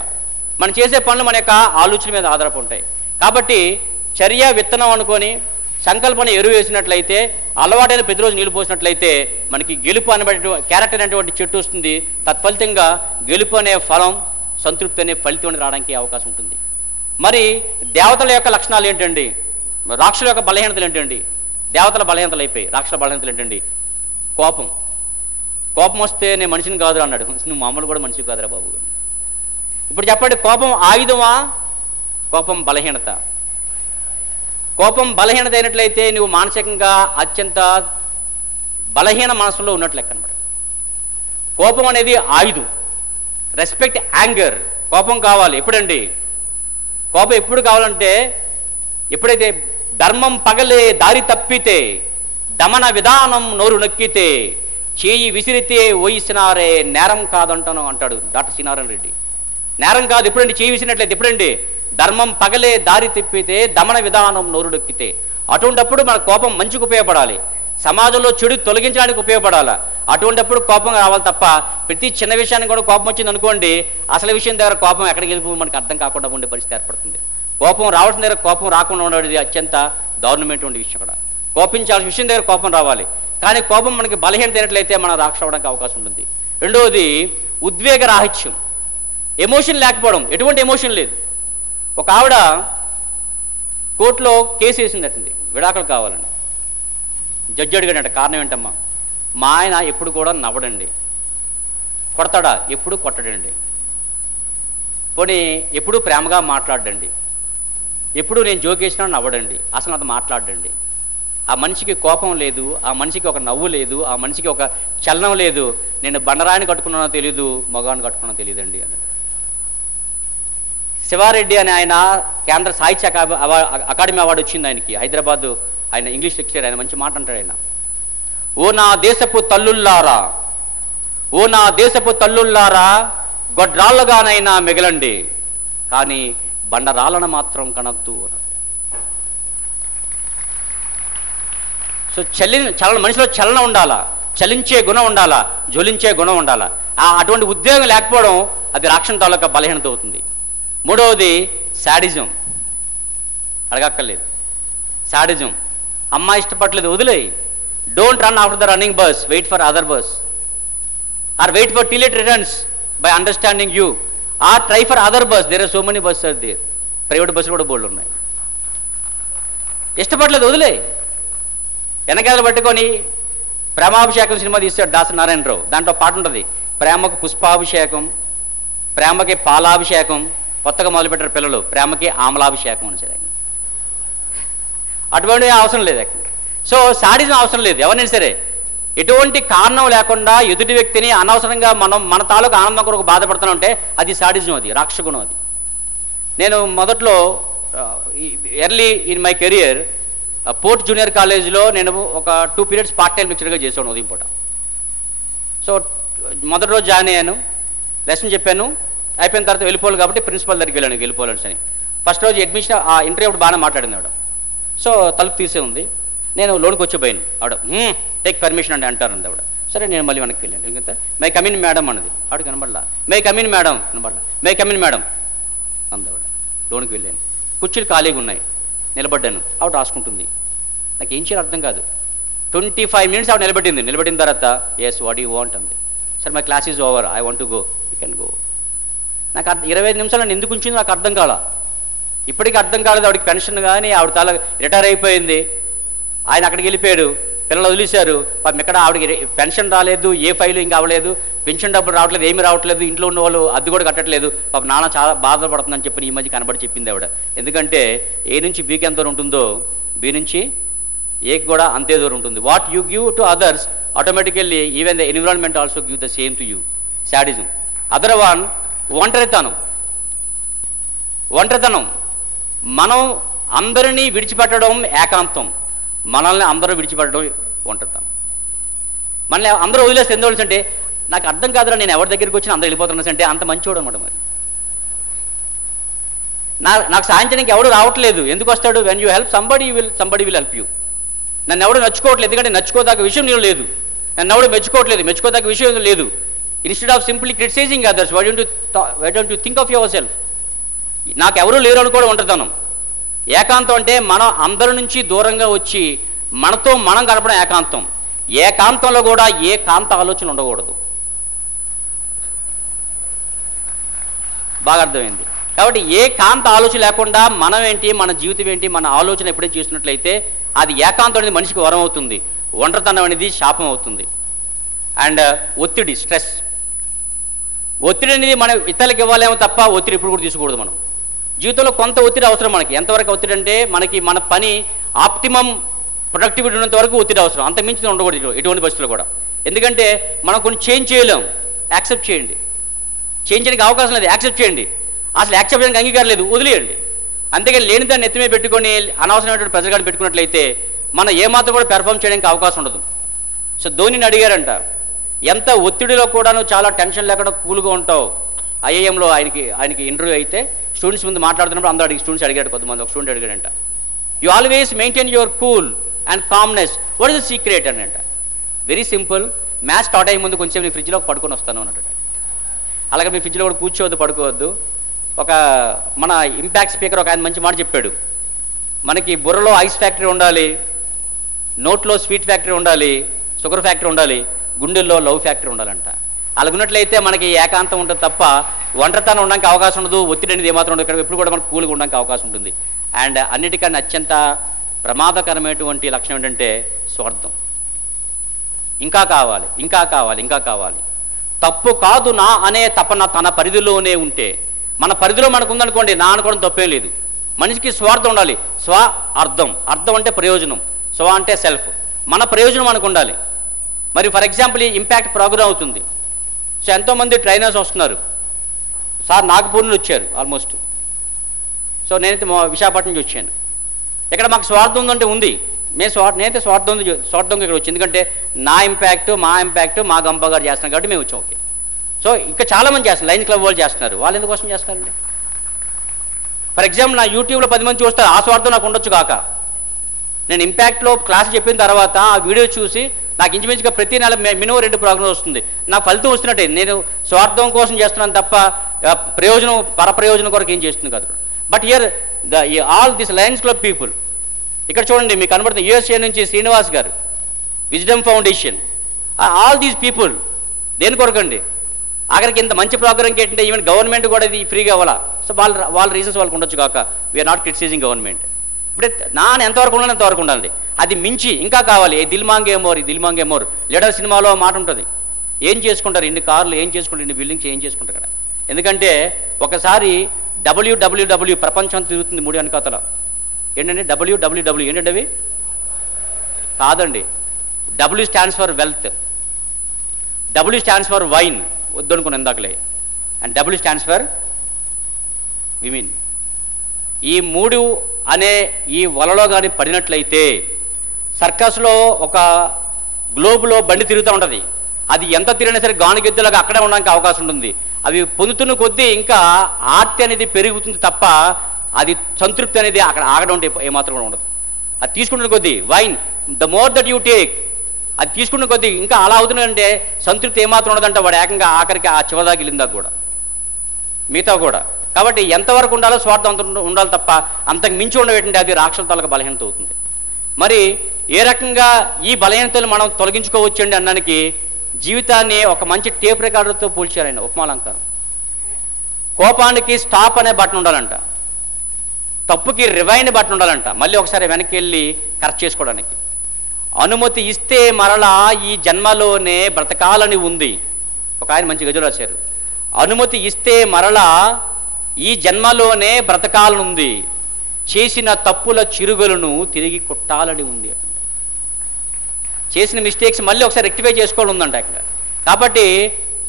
మనం చేసే పనులు మన యొక్క ఆలోచన మీద ఆధారపడి ఉంటాయి. కాబట్టి చర్య విత్తనం అనుకొని సంకల్పన ఎరువు వేసినట్లయితే, అలవాటైన ప్రతిరోజు నీళ్ళు పోసినట్లయితే మనకి గెలుపు అనబడే క్యారెక్టర్ అనేటువంటి చెట్టు వస్తుంది. తత్ఫలితంగా గెలుపు అనే ఫలం, సంతృప్తి అనే ఫలితం అనేది రావడానికి అవకాశం ఉంటుంది. మరి దేవతల యొక్క లక్షణాలు ఏంటండి? రాక్షసుల యొక్క బలహీనతలు ఏంటండి? దేవతల బలహీనతలు అయిపోయి రాక్షసుల బలహీనతలు ఏంటండి? కోపం. కోపం వస్తే నేను మనిషిని కాదురా అన్నాడు. నువ్వు మామూలు కూడా మనిషి కాదురా బాబు. ఇప్పుడు చెప్పండి, కోపం ఆయుధమా, కోపం బలహీనత? కోపం బలహీనత అయినట్లయితే నువ్వు మానసికంగా అత్యంత బలహీన మనసులో ఉన్నట్లు లెక్క అన్నమాట. కోపం అనేది ఆయుధం. Respect anger. కోపం కావాలి ఎప్పుడండి? కోపం ఎప్పుడు కావాలంటే ఎప్పుడైతే ధర్మం పగలే దారి తప్పితే, దమన విధానం నోరు నొక్కితే, చేయి విసిరితే ఓయిసినారే నేరం కాదంటాను అంటాడు డాక్టర్ శ్రీనారాయణ రెడ్డి. నేరం కాదు ఎప్పుడండి? చేయి విసిరినట్లయితే ఎప్పుడండి? ధర్మం పగలే దారి తిప్పితే, దమన విధానం నోరు నొక్కితే. అటువంటిప్పుడు మన కోపం మంచికి ఉపయోగపడాలి, సమాజంలో చెడు తొలగించడానికి ఉపయోగపడాలి. అటువంటిప్పుడు కోపం రావాలి తప్ప ప్రతి చిన్న విషయానికి కూడా కోపం వచ్చింది అనుకోండి, అసలు విషయం దగ్గర కోపం ఎక్కడికి వెళ్ళిపో మనకు అర్థం కాకుండా ఉండే పరిస్థితి ఏర్పడుతుంది. కోపం రావాల్సిన దగ్గర కోపం రాకుండా ఉండేది అత్యంత దారుణమైనటువంటి విషయం. కూడా కోపించాల్సిన విషయం దగ్గర కోపం రావాలి. కానీ కోపం మనకి బలహీనత అయినట్లయితే మనం రాక్షసు అవడానికి అవకాశం ఉంటుంది. రెండవది ఉద్వేగ రాహిత్యం. ఎమోషన్ లేకపోవడం. ఎటువంటి ఎమోషన్ లేదు. ఒక ఆవిడ కోర్టులో కేసు వేసిందటండి, విడాకులు కావాలని. జడ్జి అడిగాడంట, కారణం ఏంటమ్మా? మా ఆయన ఎప్పుడు కూడా నవ్వడండి. కొడతాడా? ఎప్పుడు కొట్టడండి. పోనీ ఎప్పుడు ప్రేమగా మాట్లాడండి. ఎప్పుడు నేను జోకేసినా నవ్వడండి. అసలు అది మాట్లాడండి. ఆ మనిషికి కోపం లేదు, ఆ మనిషికి ఒక నవ్వు లేదు, ఆ మనిషికి ఒక చలనం లేదు. నేను బండరాయిని కట్టుకున్నానో తెలీదు, మగాన్ని కట్టుకున్నానో తెలియదండి అన్నాడు. శివారెడ్డి అని ఆయన కేంద్ర సాహిత్య అకాడమీ అవార్డు వచ్చింది ఆయనకి, హైదరాబాద్. ఆయన ఇంగ్లీష్ లెక్చరర్. ఆయన మంచి మాట అంటాడు ఆయన. ఓ నా దేశపు తల్లుల్లారా, ఓ నా దేశపు తల్లుల్లారా, గొడ్రాళ్ళగానైనా మిగలండి, కానీ బండరాళ్ళను మాత్రం కనద్దు అన్నాడు. సో మనిషిలో చలనం ఉండాలా, చలించే గుణం ఉండాలా, జ్వలించే గుణం ఉండాలా. అటువంటి ఉద్వేగం లేకపోవడం అది రాక్షస తాలూకా బలహీనత అవుతుంది. మూడవది శాడిజం. అడగక్కర్లేదు, శాడిజం. అమ్మాయి ఇష్టపడలేదు, వదిలేయి. Don't run after the running bus, wait for other bus, or wait for till it returns by understanding you, or try for other bus. There are so many bus are there. Private బస్సులు కూడా బోర్డులు ఉన్నాయి. ఇష్టపడలేదు, వదిలే. వెనకాల పట్టుకొని ప్రేమాభిషేకం సినిమా తీస్తాడు దాసరి నారాయణరావు. దాంట్లో పాట ఉంటుంది, ప్రేమకు పుష్పాభిషేకం, ప్రేమకి పాలాభిషేకం, కొత్తగా మొదలుపెట్టారు పిల్లలు, ప్రేమకి ఆమలాభిషేకం అని సరే. అటువంటి అవసరం లేదు అక్కడ. సో శాడిజం అవసరం లేదు ఎవరైనా సరే. ఎటువంటి కారణం లేకుండా ఎదుటి వ్యక్తిని అనవసరంగా మన తాలూకు ఆనందం కొరకు బాధపడుతున్నాం అంటే అది శాడిజం, అది రాక్షగుణం. అది నేను మొదట్లో early in my career port junior కాలేజీలో నేను ఒక 2 periods పార్ట్ టైం లెక్చరర్గా చేసాను ఉదయం పూట. సో మొదటి రోజు జాయిన్ అయ్యాను, లెసన్ చెప్పాను, అయిపోయిన తర్వాత వెళ్ళిపోవాలి కాబట్టి ప్రిన్సిపల్ దగ్గరికి వెళ్ళాను, వెళ్ళిపోవాలని అని. ఫస్ట్ రోజు అడ్మిషన్ ఇంటర్వ్యూ అప్పుడు బాగానే మాట్లాడింది ఆవిడ. సో తలుపు తీసే ఉంది, నేను లోనికి వచ్చిపోయాను. ఆవిడ టేక్ పర్మిషన్ అండి అంటారు ఆవిడ. సరే నేను మళ్ళీ వెనక్కి వెళ్ళాను. ఎందుకంటే మై కమిన్ మేడం అన్నది. ఆవిడ కనబడలా. మై కమిన్ మేడం కనబడలా. మై కమిన్ మేడం అంది ఆవిడ. లోనికి వెళ్ళాను, కుర్చీలు ఖాళీగా ఉన్నాయి, నిలబడ్డాను. ఆవిడ రాసుకుంటుంది. నాకు ఏం చేయాలి అర్థం కాదు. 25 minutes ఆవిడ నిలబెట్టింది. నిలబెట్టిన తర్వాత ఎస్ వాట్ యూ వాంట్ అంది. సరే my class is over, I want to go, you can go. నాకు 25 నిమిషాలు నన్ను ఎందుకు ఉంచింది నాకు అర్థం కాల. ఇప్పటికీ అర్థం కాలేదు. ఆవిడకి పెన్షన్ కానీ ఆవిడ తాల రిటైర్ అయిపోయింది, ఆయన అక్కడికి వెళ్ళిపోయాడు, పిల్లలు వదిలేశారు. పాపం ఎక్కడ ఆవిడకి పెన్షన్ రాలేదు, ఏ ఫైలు ఇంకా అవ్వలేదు, పెన్షన్ డబ్బులు రావట్లేదు, ఏమీ రావట్లేదు, ఇంట్లో ఉన్న వాళ్ళు అద్దె కూడా కట్టట్లేదు. పాపం నాన్న చాలా బాధపడుతుందని చెప్పి ఈ మధ్య కనబడి చెప్పింది ఆవిడ. ఎందుకంటే ఏ నుంచి బీకి ఎంత దూరం ఉంటుందో బి నుంచి ఏకి కూడా అంతే దూరం ఉంటుంది. What you give to others automatically even the environment also give the same to you. Sadism. Other one ఒంటరితనం. ఒంటరితనం మనం అందరినీ విడిచిపెట్టడం ఏకాంతం, మనల్ని అందరూ విడిచిపెట్టడం ఒంటరితనం. మనల్ని అందరూ వదిలేస్తే ఎందుకు వదిలేసి అంటే నాకు అర్థం కాదురా, నేను ఎవరి దగ్గరికి వచ్చి అందరూ వెళ్ళిపోతున్నా అంటే అంత మంచివాడు అనమాట. మరి నాకు సాయం చేయడానికి ఎవడు రావట్లేదు, ఎందుకు వస్తాడు? When you help somebody will help you. నన్ను ఎవడు నచ్చుకోవట్లేదు, ఎందుకంటే నచ్చుకోదగ్గ విషయం నేను లేదు, నన్ను ఎవడు మెచ్చుకోవట్లేదు, మెచ్చుకోదగ్గ విషయం లేదు. Instead of simply criticising others, why don't you think of yourself. నాకు ఎవరూ లేరు అనుకోవడం ఒంటరితనం. ఏకాంతం అంటే మనం అందరి నుంచి దూరంగా వచ్చి మనతో మనం గడపడం ఏకాంతం. ఏకాంతంలో కూడా ఏ కాంత ఆలోచన ఉండకూడదు. బాగా అర్థమైంది. కాబట్టి ఏ కాంత ఆలోచన లేకుండా మనం ఏంటి, మన జీవితం ఏంటి, మన ఆలోచన ఎప్పుడైతే చేస్తున్నట్లయితే అది ఏకాంతం అనేది మనిషికి వరం అవుతుంది, ఒంటరితనం అనేది శాపం అవుతుంది. అండ్ ఒత్తిడి, స్ట్రెస్, ఒత్తిడి అనేది మనం ఇతరులకు ఇవ్వాలేమో తప్ప ఒత్తిడి ఇప్పుడు కూడా తీసుకోకూడదు. మనం జీవితంలో కొంత ఒత్తిడి అవసరం మనకి. ఎంతవరకు ఒత్తిడి అంటే మనకి మన పని ఆప్టిమం ప్రొడక్టివిటీ ఉన్నంత వరకు ఒత్తిడి అవసరం, అంత మించి ఉండకూడదు ఎటువంటి పరిస్థితుల్లో కూడా. ఎందుకంటే మనం కొన్ని చేంజ్ చేయలేం. యాక్సెప్ట్ చేయండి. చేంజ్ చేయడానికి అవకాశం లేదు, యాక్సెప్ట్ చేయండి. అసలు యాక్సెప్ట్ చేయడానికి అంగీకారం లేదు, వదిలేయండి. అంతేగాని లేని దాన్ని ఎత్తిమే పెట్టుకొని అనవసరమైనటువంటి ప్రెజర్ కానీ పెట్టుకున్నట్లయితే మనం ఏమాత్రం కూడా పెర్ఫామ్ చేయడానికి అవకాశం ఉండదు. సో ధోనిని అడిగారంట, ఎంత ఒత్తిడిలో కూడా నువ్వు చాలా టెన్షన్ లేకుండా కూల్గా ఉంటావు. ఐఐఎంలో ఆయనకి ఇంటర్వ్యూ అయితే స్టూడెంట్స్ ముందు మాట్లాడుతున్నప్పుడు అందరూ స్టూడెంట్స్ అడిగాడు, కొంతమంది. ఒక స్టూడెంట్ అడిగాడంట, you always maintain your cool and calmness, what is the secret అని అంట. వెరీ సింపుల్, మ్యాచ్ స్టార్ట్ అయ్యే ముందు కొంచెం నీ ఫ్రిడ్జ్లో పడుకొని వస్తాను అన్నట్టు. అలాగే మీ ఫ్రిడ్జ్లో కూడా కూర్చోవద్దు, పడుకోవద్దు. ఒక మన ఇంపాక్ట్ స్పీకర్ ఒక ఆయన మంచి మాట చెప్పాడు, మనకి బుర్రలో ఐస్ ఫ్యాక్టరీ ఉండాలి, నోట్లో స్వీట్ ఫ్యాక్టరీ ఉండాలి, షుగర్ ఫ్యాక్టరీ ఉండాలి, గుండెల్లో లవ్ ఫ్యాక్టరీ ఉండాలంట. అలాగున్నట్లయితే మనకి ఏకాంతం ఉంటుంది తప్ప ఒంటరితనం ఉండడానికి అవకాశం ఉండదు, ఒత్తిడి అనేది ఏమాత్రం ఉండదు. ఇక్కడ ఎప్పుడు కూడా మనకు కూల్గా ఉండడానికి అవకాశం ఉంటుంది. అండ్ అన్నిటికన్నా అత్యంత ప్రమాదకరమైనటువంటి లక్షణం ఏంటంటే స్వార్థం. ఇంకా కావాలి, ఇంకా కావాలి, ఇంకా కావాలి. తప్పు కాదు నా అనే తపన తన పరిధిలోనే ఉంటే, మన పరిధిలో మనకు ఉందనుకోండి, నా అనుకోవడం తప్పేం లేదు. మనిషికి స్వార్థం ఉండాలి. స్వ అర్థం, అర్థం అంటే ప్రయోజనం, స్వ అంటే సెల్ఫ్. మన ప్రయోజనం మనకు ఉండాలి. మరి ఫర్ ఎగ్జాంపుల్ ఈ ఇంపాక్ట్ ప్రోగ్రామ్ అవుతుంది. సో ఎంతోమంది ట్రైనర్స్ వస్తున్నారు. సార్ నాగపూర్ నుంచి వచ్చారు ఆల్మోస్ట్. సో నేనైతే విశాఖపట్నం నుంచి వచ్చాను. ఇక్కడ మాకు స్వార్థం ఉందంటే ఉంది, నేనైతే స్వార్థంగా ఇక్కడ వచ్చి, ఎందుకంటే నా ఇంపాక్ట్ మా గంప గారు చేస్తున్నారు కాబట్టి మేము వచ్చాం. ఓకే. సో ఇంకా చాలామంది చేస్తున్నారు, లయన్స్ క్లబ్ వాళ్ళు చేస్తున్నారు. వాళ్ళు ఎందుకోసం చేస్తున్నారండి? ఫర్ ఎగ్జాంపుల్ నా యూట్యూబ్లో 10 మంది చూస్తారు, ఆ స్వార్థం నాకు ఉండొచ్చు కాక. నేను ఇంపాక్ట్లో క్లాస్ చెప్పిన తర్వాత ఆ వీడియో చూసి నాకు ఇంచుమించుగా ప్రతి నెల మినిమం 2 ప్రోగ్రామ్స్ వస్తుంది. నాకు ఫలితం వస్తున్నట్టే. నేను స్వార్థం కోసం చేస్తున్నాను తప్ప ప్రయోజనం, పరప్రయోజనం కొరకు ఏం చేస్తుంది కాదు. But here all this Lions club people, ఇక్కడ చూడండి మీకు కనబడుతుంది, యూఎస్ఏ నుంచి శ్రీనివాస్ గారు, wisdom foundation, all these people దేని కొరకండి? ఆఖరికి ఇంత మంచి ప్రోగ్రామ్కి ఏంటంటే ఈవెన్ గవర్నమెంట్ కూడా ఇది ఫ్రీగా అవ్వాలా. సో వాళ్ళ రీజన్స్ వాళ్ళకు ఉండొచ్చు కాక, వీఆర్ నాట్ క్రిటిసైజింగ్ గవర్నమెంట్. ఇప్పుడే ఎంతవరకు ఉండాలి ఎంతవరకు ఉండాలి, అది మించి ఇంకా కావాలి. దిల్ మాంగే మోర్ లీడర్ సినిమాలో మాట ఉంటుంది, ఏం చేసుకుంటారు ఇన్ని కార్లు, ఏం చేసుకుంటారు ఇన్ని బిల్డింగ్స్, ఏం చేసుకుంటారు కదా. ఎందుకంటే ఒకసారి WWW ప్రపంచం తిరుగుతుంది 3 వెనకాతల. ఏంటంటే WWW ఏంటంటే అవి కాదండి. W stands for wealth, W stands for wine, వద్దనుకుని ఇందాకలే. And W stands for women. ఈ 3 అనే ఈ వలలో కానీ పడినట్లయితే సర్కస్లో ఒక గ్లోబ్లో బండి తిరుగుతూ ఉంటుంది. అది ఎంత తిరిగినా సరే గానుగెద్దులాగా అక్కడే ఉండడానికి అవకాశం ఉంటుంది. అవి పొందుతున్న కొద్దీ ఇంకా ఆర్తి అనేది పెరుగుతుంది తప్ప అది సంతృప్తి అనేది అక్కడ ఆగడం ఉంటే ఏమాత్రం కూడా ఉండదు. అది తీసుకుంటున్న కొద్దీ wine, the more that you take, అది తీసుకున్న కొద్దీ ఇంకా అలా అవుతుందంటే సంతృప్తి ఏమాత్రం ఉండదంటే వాడు ఏకంగా ఆఖరికి ఆ చివరిదాకా వెళ్ళిందా కూడా, మిగతా కూడా. కాబట్టి ఎంతవరకు ఉండాలో స్వార్థం ఉండాలి తప్ప అంతకు మించి ఉండవేటంటే అది రాక్షసుల తాలూకా బలహీనత అవుతుంది. మరి ఏ రకంగా ఈ బలహీనతలు మనం తొలగించుకోవచ్చు అండి అన్నానికి జీవితాన్ని ఒక మంచి టేప్ రికార్డర్తో పోల్చారు ఆయన ఉపమాలంకారం. కోపానికి స్టాప్ అనే బటన్ ఉండాలంట, తప్పుకి రివైండ్ బటన్ ఉండాలంట, మళ్ళీ ఒకసారి వెనక్కి వెళ్ళి కరెక్ట్ చేసుకోవడానికి. అనుమతి ఇస్తే మరలా ఈ జన్మలోనే బ్రతకాలని ఉంది. ఒక ఆయన మంచి గజలు రాశారు, అనుమతి ఇస్తే మరలా ఈ జన్మలోనే బ్రతకాలని ఉంది, చేసిన తప్పుల చిరుగులను తిరిగి కొట్టాలని ఉంది. చేసిన మిస్టేక్స్ మళ్ళీ ఒకసారి రెక్టిఫై చేసుకోవాలి ఉందంట అక్కడ. కాబట్టి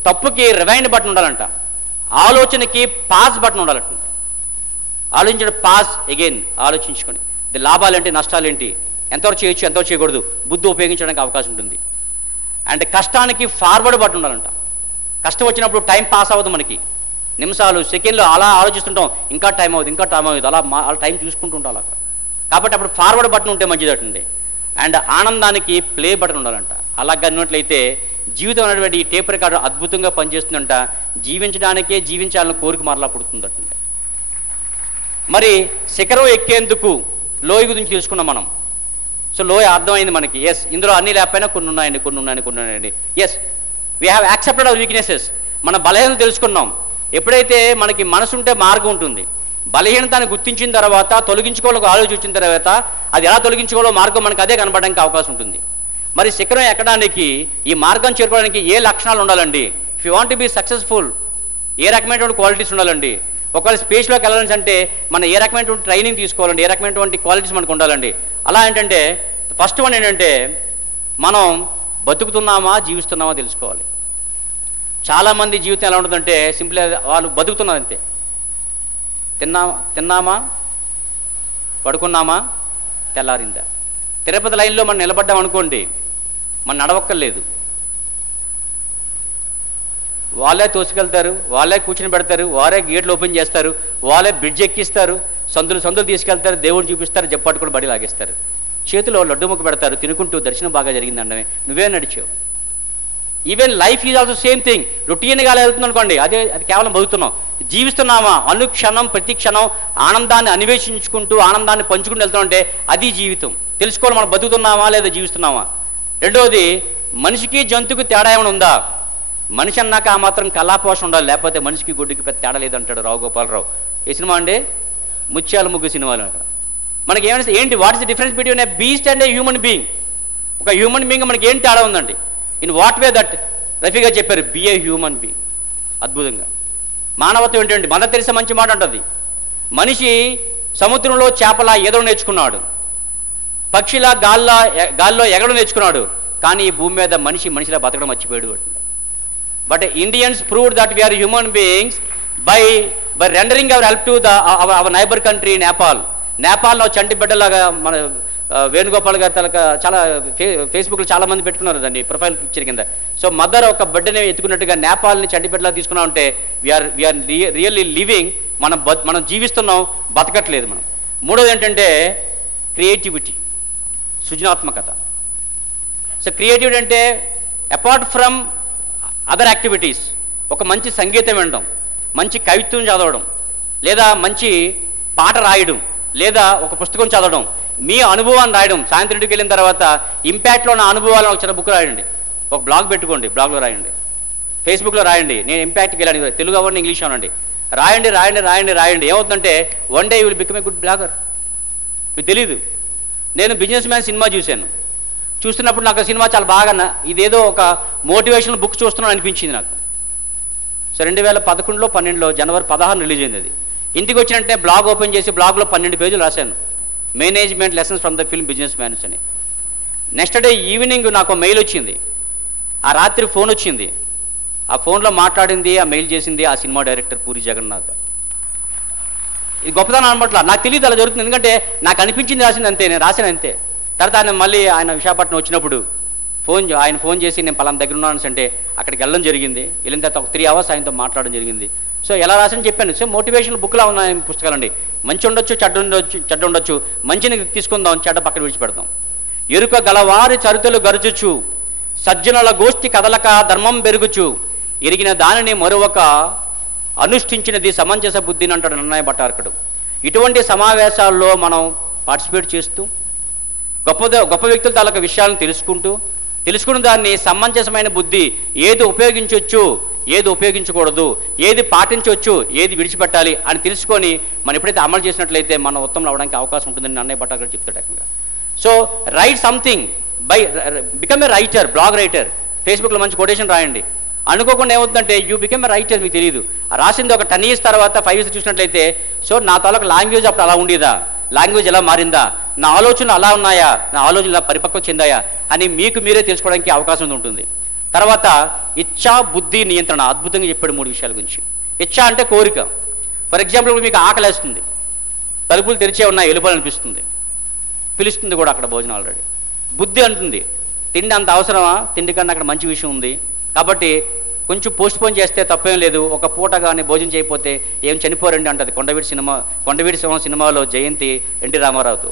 తప్పుకి రివైండ్ బటన్ ఉండాలంట, ఆలోచనకి పాస్ బటన్ ఉండాలంట. ఆలోచించడం పాస్ అగైన్ ఆలోచించుకొని లాభాలు ఏంటి నష్టాలు ఏంటి, ఎంతవరకు చేయొచ్చు ఎంతవరకు చేయకూడదు, బుద్ధి ఉపయోగించడానికి అవకాశం ఉంటుంది. అండ్ కష్టానికి ఫార్వర్డ్ బటన్ ఉండాలంట. కష్టం వచ్చినప్పుడు టైం పాస్ అవ్వదు మనకి, నిమిషాలు సెకండ్లు అలా ఆలోచిస్తుంటాం, ఇంకా టైం అవుతుంది అలా టైం చూసుకుంటూ ఉంటాం అలా. కాబట్టి అప్పుడు ఫార్వర్డ్ బటన్ ఉంటే మంచిదటండి. అండ్ ఆనందానికి ప్లే బటన్ ఉండాలంట. అలాగే అన్నట్లయితే జీవితం అనేటువంటి ఈ టేప్ రికార్డు అద్భుతంగా పనిచేస్తుందంట. జీవించడానికే జీవించాలని కోరిక మరలా పుడుతుందటండి. మరి శిఖరం ఎక్కేందుకు లోయ గురించి తెలుసుకున్నాం మనం. సో లోయ అర్థమైంది మనకి. ఎస్, ఇందులో అన్ని లేకపోయినా కొన్ని ఉన్నాయండి. Yes, we have accepted our weaknesses. మన బలహీనత తెలుసుకున్నాం. ఎప్పుడైతే మనకి మనసు ఉంటే మార్గం ఉంటుంది. బలహీనతను గుర్తించిన తర్వాత తొలగించుకోవాలని ఆలోచించిన తర్వాత అది ఎలా తొలగించుకోవాలో మార్గం మనకు అదే కనబడడానికి అవకాశం ఉంటుంది. మరి శిఖరం ఎక్కడానికి, ఈ మార్గం చేరుకోవడానికి ఏ లక్షణాలు ఉండాలండి? If you want to be successful ఏ రకమైనటువంటి క్వాలిటీస్ ఉండాలండి? ఒకవేళ స్పేస్లోకి వెళ్ళాలని అంటే మనం ఏ రకమైనటువంటి ట్రైనింగ్ తీసుకోవాలండి, ఏ రకమైనటువంటి క్వాలిటీస్ మనకు ఉండాలండి? అలా ఏంటంటే ఫస్ట్ వన్ ఏంటంటే మనం బతుకుతున్నామా జీవిస్తున్నామా తెలుసుకోవాలి. చాలామంది జీవితం ఎలా ఉంటుందంటే సింపుల్, వాళ్ళు బతుకుతున్నారు అంతే. తిన్నామా, పడుకున్నామా, తెల్లారిందా. తిరుపతి లైన్లో మనం నిలబడ్డాం అనుకోండి, మనం నడవక్కర్లేదు. వాళ్ళే తోసుకెళ్తారు, వాళ్ళే కూర్చుని పెడతారు, వారే గేట్లు ఓపెన్ చేస్తారు, వాళ్ళే బ్రిడ్జ్ ఎక్కిస్తారు, సందులు తీసుకెళ్తారు, దేవుడు చూపిస్తారు, జప్పట్టుకుని బడి లాగేస్తారు, చేతిలో లడ్డు ముక్క పెడతారు, తినుకుంటూ దర్శనం బాగా జరిగిందండమే నువ్వే నడిచావు. Even life is also same thing. రొటీన్గా వెళ్తుంది అనుకోండి, అది కేవలం బతుకుతున్నాం. జీవిస్తున్నామా అనుక్షణం ప్రతి క్షణం ఆనందాన్ని అన్వేషించుకుంటూ ఆనందాన్ని పంచుకుంటూ వెళ్తామంటే అది జీవితం. తెలుసుకోవాలి మనం బతుకుతున్నామా లేదా జీవిస్తున్నామా. రెండవది, మనిషికి జంతువుకి తేడా ఏమైనా ఉందా? మనిషి అన్నాక ఆ మాత్రం కళాపోషణ ఉండాలి, లేకపోతే మనిషికి గుడ్డికి పెద్ద తేడా లేదంటాడు రావు గోపాలరావు. ఏ సినిమా అండి? ముత్యాల ముగ్గు సినిమాలు. అక్కడ మనకి ఏమైనా ఏంటి, what is the difference between A beast and a human being? ఒక హ్యూమన్ బీయింగ్ మనకి ఏం తేడా ఉందండి? ఇన్ వాట్ వే దట్ రఫీగా చెప్పారు, బీ ఏ హ్యూమన్ బీయింగ్. అద్భుతంగా మానవత్వం ఏంటండి? మదర్ తెరిసా మంచి మాట అంటుంది, మనిషి సముద్రంలో చేపలా ఎగరడం నేర్చుకున్నాడు, పక్షిలా గాల్లో ఎగరడం నేర్చుకున్నాడు, కానీ ఈ భూమి మీద మనిషిలా బతకడం మర్చిపోయాడు. But Indians proved that we are human beings by rendering our help to our neighbour country నేపాల్లో చంటి బిడ్డలాగా మన వేణుగోపాల్ గారి తలక చాలా ఫేస్బుక్లో చాలా మంది పెట్టుకున్నారు దాన్ని ప్రొఫైల్ పిక్చర్ కింద. సో మదర్ ఒక బిడ్డని ఎత్తుకున్నట్టుగా నేపాల్ని చంటి బిడ్డలా తీసుకున్నాం అంటే వీఆర్ రియల్లీ లివింగ్. మనం జీవిస్తున్నాం, బతకట్లేదు మనం. మూడోది ఏంటంటే క్రియేటివిటీ, సృజనాత్మకత. సో క్రియేటివిటీ అంటే అపార్ట్ ఫ్రమ్ అదర్ యాక్టివిటీస్, ఒక మంచి సంగీతం వినడం, మంచి కవిత్వం చదవడం, లేదా మంచి పాట రాయడం, లేదా ఒక పుస్తకం చదవడం, మీ అనుభవాన్ని రాయడం. సాయంత్రం ఇంటికి వెళ్ళిన తర్వాత ఇంపాక్ట్లో నా అనుభవాలను ఒక చిన్న బుక్ రాయండి, ఒక బ్లాగ్ పెట్టుకోండి, బ్లాగ్లో రాయండి, ఫేస్బుక్లో రాయండి, నేను ఇంపాక్ట్కి వెళ్ళాను, తెలుగు అవ్వండి ఇంగ్లీష్ అవ్వండి, రాయండి. ఏమవుతుందంటే one day you will become a good blogger. మీకు తెలీదు. నేను బిజినెస్ మ్యాన్ సినిమా చూస్తున్నప్పుడు నాకు ఆ సినిమా చాలా బాగా ఇదేదో ఒక మోటివేషనల్ బుక్ చూస్తున్నాను అనిపించింది నాకు. సో 2011లో 12లో జనవరి 16 రిలీజ్ అయింది అది. ఇంటికి వచ్చినట్టే బ్లాగ్ ఓపెన్ చేసి బ్లాగ్లో 12 పేజీలు రాశాను, management lessons from the film business mans అని. నెక్స్ట్ డే ఈవినింగ్ నాకు మెయిల్ వచ్చింది, ఆ రాత్రి ఫోన్ వచ్చింది. ఆ ఫోన్లో మాట్లాడింది, ఆ మెయిల్ చేసింది ఆ సినిమా డైరెక్టర్ పూరి జగన్నాథ్. ఇది గొప్పదనం అనమాట. నాకు తెలియదు అలా జరుగుతుంది, ఎందుకంటే నాకు అనిపించింది రాసింది అంతే, నేను రాసిన అంతే. తర్వాత ఆయన విశాఖపట్నం వచ్చినప్పుడు ఆయన ఫోన్ చేసి నేను పలానా దగ్గర ఉన్నాను అంటే అక్కడికి వెళ్ళడం జరిగింది. వెళ్ళిన తర్వాత ఒక 3 hours ఆయనతో మాట్లాడడం జరిగింది. సో ఎలా రాసని చెప్పాను. సో మోటివేషనల్ బుక్లా ఉన్నాయి పుస్తకాలండి. మంచి ఉండొచ్చు, చెడ్డ ఉండొచ్చు. మంచిని తీసుకుందాం, చెడ్డ పక్కన విడిచిపెడదాం. ఎరుక గలవారి చరితలు గరుచుచు, సజ్జనుల గోష్ఠి కదలక ధర్మం పెరుగుచు, ఎరిగిన దానిని మరొక అనుష్ఠించినది సమంజస బుద్ధిని అంటాడు నన్నయ్య భట్టారకుడు. ఇటువంటి సమావేశాల్లో మనం పార్టిసిపేట్ చేస్తూ గొప్ప వ్యక్తుల తాలూకా విషయాలను తెలుసుకున్న దాన్ని సమంజసమైన బుద్ధి, ఏది ఉపయోగించవచ్చు, ఏది ఉపయోగించకూడదు, ఏది పాటించవచ్చు, ఏది విడిచిపెట్టాలి అని తెలుసుకొని మనం ఎప్పుడైతే అమలు చేసినట్లయితే మనం ఉత్తమం అవడానికి అవకాశం ఉంటుందని నన్నయ్య భట్టారకుడు చెప్తాడు ఏకంగా. So write something become a writer, blog writer. ఫేస్బుక్లో మంచి కొటేషన్ రాయండి. అనుకోకుండా ఏమవుతుందంటే యూ బికమ్ ఏ రైటర్, మీకు తెలియదు. రాసింది ఒక 10 years తర్వాత 5 years చూసినట్లయితే సో నా తాలూకా లాంగ్వేజ్ అప్పుడు అలా ఉండేదా, లాంగ్వేజ్ ఎలా మారిందా, నా ఆలోచనలు అలా ఉన్నాయా, నా ఆలోచనలు ఎలా పరిపక్వం చెందాయా అని మీకు మీరే తెలుసుకోవడానికి అవకాశం ఉంటుంది. తర్వాత ఇచ్ఛా బుద్ధి నియంత్రణ, అద్భుతంగా చెప్పాడు 3 విషయాల గురించి. ఇచ్ఛా అంటే కోరిక. ఫర్ ఎగ్జాంపుల్ ఇప్పుడు మీకు ఆకలి వేస్తుంది, తలుపులు తెరిచే ఉన్నాయి, వెళ్ళిపోవాలనిపిస్తుంది, పిలుస్తుంది కూడా అక్కడ భోజనం ఆల్రెడీ. బుద్ధి అంటుంది తిండి అంత అవసరమా, తిండి కన్నా అక్కడ మంచి విషయం ఉంది కాబట్టి కొంచెం పోస్ట్పోన్ చేస్తే తప్పేం లేదు, ఒక పూట కానీ భోజనం చేయకపోతే ఏం చనిపోరండి అంటది కొండవీడి సినిమాలో జయంతి ఎన్టీ రామారావుతో.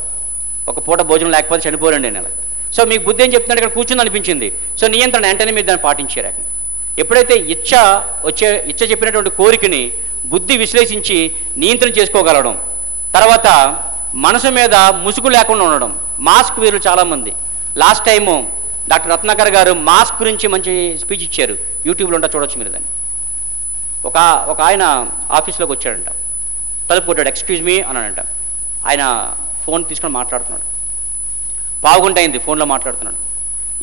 ఒక పూట భోజనం లేకపోతే చనిపోరండి అని. సో మీకు బుద్ధి ఏం చెప్తున్నాడు, ఇక్కడ కూర్చుంది అనిపించింది. సో నియంత్రణ వెంటనే మీరు దాన్ని పాటించారు. ఎప్పుడైతే ఇచ్చ చెప్పినటువంటి కోరికని బుద్ధి విశ్లేషించి నియంత్రణ చేసుకోగలడం, తర్వాత మనసు మీద ముసుగు లేకుండా ఉండడం. మాస్క్ వీరు చాలామంది. లాస్ట్ టైము డాక్టర్ రత్నాకర్ గారు మాస్క్ గురించి మంచి స్పీచ్ ఇచ్చారు. యూట్యూబ్లో ఉంటా, చూడొచ్చు మీరు దాన్ని. ఒక ఆయన ఆఫీస్లోకి వచ్చాడంట, తలుపు కొట్టాడు, ఎక్స్క్యూజ్ మీ అన్నాడంట. ఆయన ఫోన్ తీసుకొని మాట్లాడుతున్నాడు. పావుగంట అయింది ఫోన్లో మాట్లాడుతున్నాడు,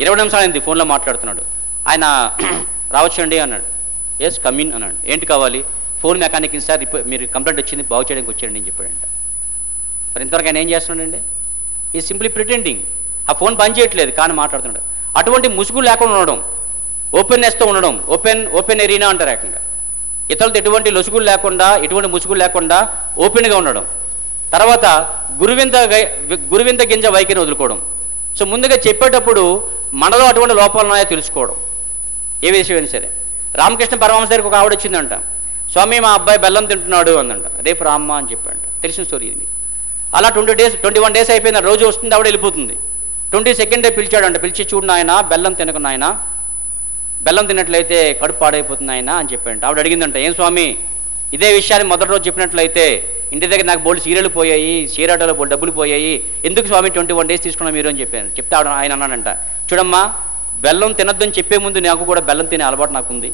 20 నిమిషాలు అయింది ఫోన్లో మాట్లాడుతున్నాడు. ఆయన రావచ్చండి అన్నాడు. ఎస్ కమిన్ అన్నాడు. ఏంటి కావాలి? ఫోన్ మెకానిక్ సార్, మీరు కంప్లైంట్ వచ్చింది, బాగు చేయడానికి వచ్చాడండి అని చెప్పాడంట. మరి ఇంతవరకు ఆయన ఏం చేస్తున్నాడండి? ఈ సింప్లీ ప్రిటెండింగ్. ఆ ఫోన్ పని చేయట్లేదు కానీ మాట్లాడుతున్నాడు. అటువంటి ముసుగు లేకుండా ఉండడం, ఓపెన్నెస్తో ఉండడం, ఓపెన్ ఎరీనా అంటారు ఏకంగా. ఇతరులతో ఎటువంటి లొసుగులు లేకుండా, ఎటువంటి ముసుగులు లేకుండా ఓపెన్గా ఉండడం. తర్వాత గురువింద గింజ వైఖరిని వదులుకోవడం. సో ముందుగా చెప్పేటప్పుడు మనలో అటువంటి లోపాలు ఉన్నాయో తెలుసుకోవడం, ఏ విషయమైనా సరే. రామకృష్ణ పరమహంస దగ్గరికి ఒక ఆవిడ వచ్చిందంట. స్వామి మా అబ్బాయి బెల్లం తింటున్నాడు అందంట. రేపు రామ్మ అని చెప్పాడంట. తెలిసిన స్టోరీ ఇది. అలా 21 డేస్ అయిపోయింది. రోజు వస్తుంది, ఆవిడ వెళ్ళిపోతుంది. 22nd day పిలిచాడంట. పిలిచి చూడు నాయన, బెల్లం తినకు నాయన, బెల్లం తిన్నట్లయితే కడుపు పాడైపోతుంది ఆయన అని చెప్పాడంట. ఆవిడ అడిగిందంట, ఏం స్వామి ఇదే విషయాన్ని మొదటి రోజు చెప్పినట్లయితే ఇంటి దగ్గర నాకు బోల్డ్ సీరియల్ పోయాయి, చీరాటలో బోల్డ్ డబ్బులు పోయాయి, ఎందుకు స్వామి 21 డేస్ తీసుకున్నా మీరు అని చెప్పాను. చెప్తే ఆవిడ ఆయన అన్నాడంట, చూడమ్మా బెల్లం తినొద్దని చెప్పే ముందు నాకు కూడా బెల్లం తినే అలవాటు నాకుంది.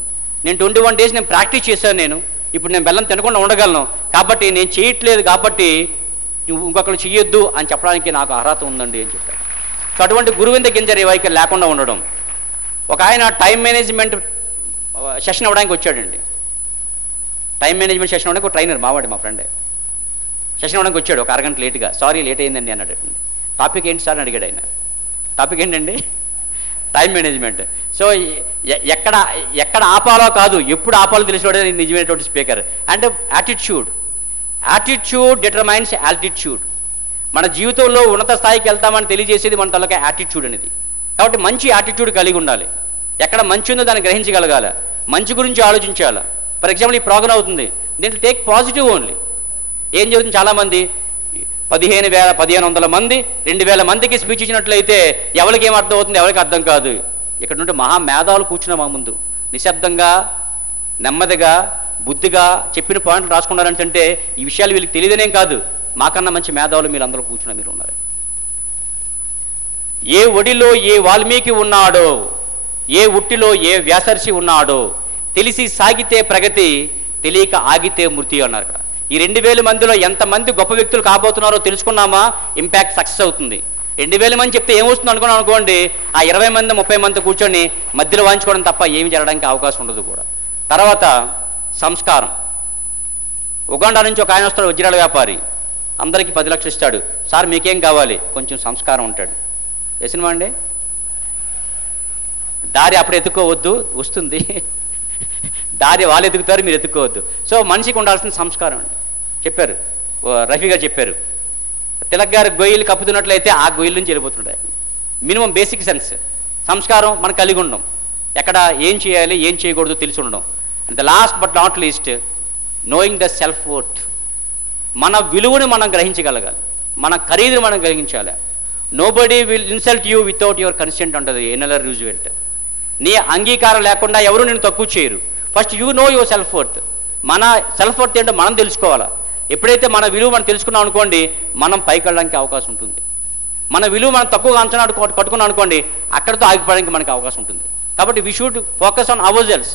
నేను 21 డేస్ నేను ప్రాక్టీస్ చేశాను. ఇప్పుడు నేను బెల్లం తినకుండా ఉండగలను. కాబట్టి నేను చేయట్లేదు, కాబట్టి నువ్వు ఇంకొకరు చెయ్యొద్దు అని చెప్పడానికి నాకు అర్హత ఉందండి అని చెప్పాడు. సో అటువంటి గురువింద గింజ వైఖరి లేకుండా ఉండడం. ఒక ఆయన టైం మేనేజ్మెంట్ సెషన్ అవ్వడానికి వచ్చాడండి. టైం మేనేజ్మెంట్ సెషన్ అవ్వడానికి ఒక ట్రైనర్, మావాడి మా ఫ్రెండే, సెషన్ అవ్వడానికి వచ్చాడు. ఒక అరగంట లేట్గా. సారీ లేట్ అయిందండి అన్నాడు. టాపిక్ ఏంటి సార్ అని అడిగాడు ఆయన. టాపిక్ ఏంటండి? Time management. సో ఎక్కడ ఆపాలో కాదు, ఎప్పుడు ఆపాలో తెలిసినవాడే నిజమైనటువంటి స్పీకర్. అంటే యాటిట్యూడ్ డిటర్మైన్స్ ఆల్టిట్యూడ్. మన జీవితంలో ఉన్నత స్థాయికి వెళ్తామని తెలియజేసేది మన తలక యాటిట్యూడ్ అనేది. కాబట్టి మంచి యాటిట్యూడ్ కలిగి ఉండాలి. ఎక్కడ మంచి ఉందో దాన్ని గ్రహించగలగాలి, మంచి గురించి ఆలోచించాలి. ఫర్ ఎగ్జాంపుల్ ఈ ప్రోగ్రామ్ అవుతుంది, దీంట్లో టేక్ పాజిటివ్ ఓన్లీ. ఏం జరుగుతుంది, చాలామంది 1500 మంది 2000 మందికి స్పీచ్ ఇచ్చినట్లయితే ఎవరికి ఏం అర్థం అవుతుంది, ఎవరికి అర్థం కాదు. ఇక్కడ నుండి మహామేధావులు కూర్చున్న మా ముందు నిశ్శబ్దంగా నెమ్మదిగా బుద్ధిగా చెప్పిన పాయింట్లు రాసుకున్నారంటే ఈ విషయాలు వీళ్ళకి తెలియదనేం కాదు, మాకన్నా మంచి మేధావులు మీరు అందరూ కూర్చున్న మీరు ఉన్నారు. ఏ ఒడిలో ఏ వాల్మీకి ఉన్నాడో, ఏ ఉట్టిలో ఏ వ్యాసర్షి ఉన్నాడో, తెలిసి సాగితే ప్రగతి, తెలియక ఆగితే మృతి అన్నారు ఇక్కడ. ఈ 2000 మందిలో ఎంతమంది గొప్ప వ్యక్తులు కాబోతున్నారో తెలుసుకున్నామా, ఇంపాక్ట్ సక్సెస్ అవుతుంది. 2000 మంది చెప్తే ఏమొస్తుంది అనుకున్నాం అనుకోండి, ఆ 20 మంది 30 మంది కూర్చొని మధ్యలో వాయించుకోవడం తప్ప ఏమి జరగడానికి అవకాశం ఉండదు కూడా. తర్వాత సంస్కారం. ఉగాండా నుంచి ఒక ఆయన వస్తాడు, వజ్రాల వ్యాపారి, అందరికీ 10 లక్షలు ఇస్తాడు. సార్ మీకేం కావాలి? కొంచెం సంస్కారం ఉంటాడు. ఏ సినిమా అండి? దారి అప్పుడు ఎత్తుకోవద్దు, వస్తుంది దారి, వాళ్ళు ఎత్తుకుతారు, మీరు ఎత్తుకోవద్దు. సో మనిషికి ఉండాల్సిన సంస్కారం అండి. చెప్పారు, రఫీ గారు చెప్పారు, తిలక్ గారు గొయ్యిలు కప్పుతున్నట్లయితే ఆ గొయ్యిల నుంచి వెళ్ళిపోతుంటాయి. మినిమం బేసిక్ సెన్స్ సంస్కారం మనం కలిగి ఉండడం, ఎక్కడ ఏం చేయాలి ఏం చేయకూడదు తెలిసి ఉండడం. And the last but not least, knowing the self worth. మన విలువని మనం గ్రహించగలగాలి, మన ఖరీదుని మనం గ్రహించాలి. Nobody will insult you without your consent అంటది ఎన్ఎల్ఆర్ రూజ్వెల్ట్. నీ అంగీకారం లేకుండా ఎవరు నేను తక్కువ చేయరు. First you know your self worth. మన సెల్ఫ్ వర్త్ ఏంటో మనం తెలుసుకోవాలా. ఎప్పుడైతే మన విలువ మనం తెలుసుకున్నాం అనుకోండి, మనం పైకి వెళ్ళడానికి అవకాశం ఉంటుంది. మన విలువ మనం తక్కువగా అంచనా కట్టుకున్నాం అనుకోండి, అక్కడితో ఆగిపోవడానికి మనకి అవకాశం ఉంటుంది. కాబట్టి we should focus on our selves.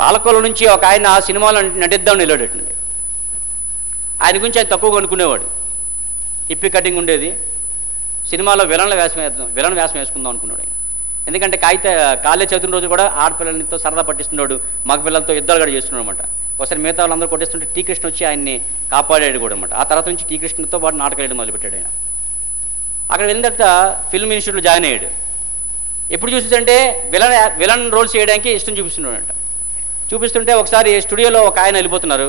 Palakollu నుంచి ఒక ఆయన సినిమాలో నటిద్దామని వెళ్ళాడటండి. ఆయన గురించి ఆయన తక్కువగా అనుకునేవాడు, హిప్పీ కటింగ్ ఉండేది. సినిమాలో విలన్ వేషం వేసుకుందాం అనుకున్నాడు ఆయన. ఎందుకంటే కాలేజ్ చదువుతున్న రోజు కూడా ఆడపిల్లలతో సరదా పట్టిస్తున్నాడు, మగ పిల్లలతో యుద్ధాలు కూడా చేస్తున్నాడు అనమాట. ఒకసారి మిగతా వాళ్ళందరూ కొట్టేస్తుంటే టీ కృష్ణ వచ్చి ఆయన్ని కాపాడాడు కూడా అనమాట. ఆ తర్వాత నుంచి టీ కృష్ణతో పాటు నాటకాలు వేయడం మొదలుపెట్టాడు ఆయన. అక్కడ వెళ్ళిన తర్వాత ఫిల్మ్ ఇన్స్టిట్యూట్లో జాయిన్ అయ్యాడు. ఎప్పుడు చూస్తుంటే విలన్ రోల్స్ చేయడానికి ఇష్టం చూపిస్తున్నాడంట. చూపిస్తుంటే ఒకసారి స్టూడియోలో ఒక ఆయన వెళ్ళిపోతున్నారు,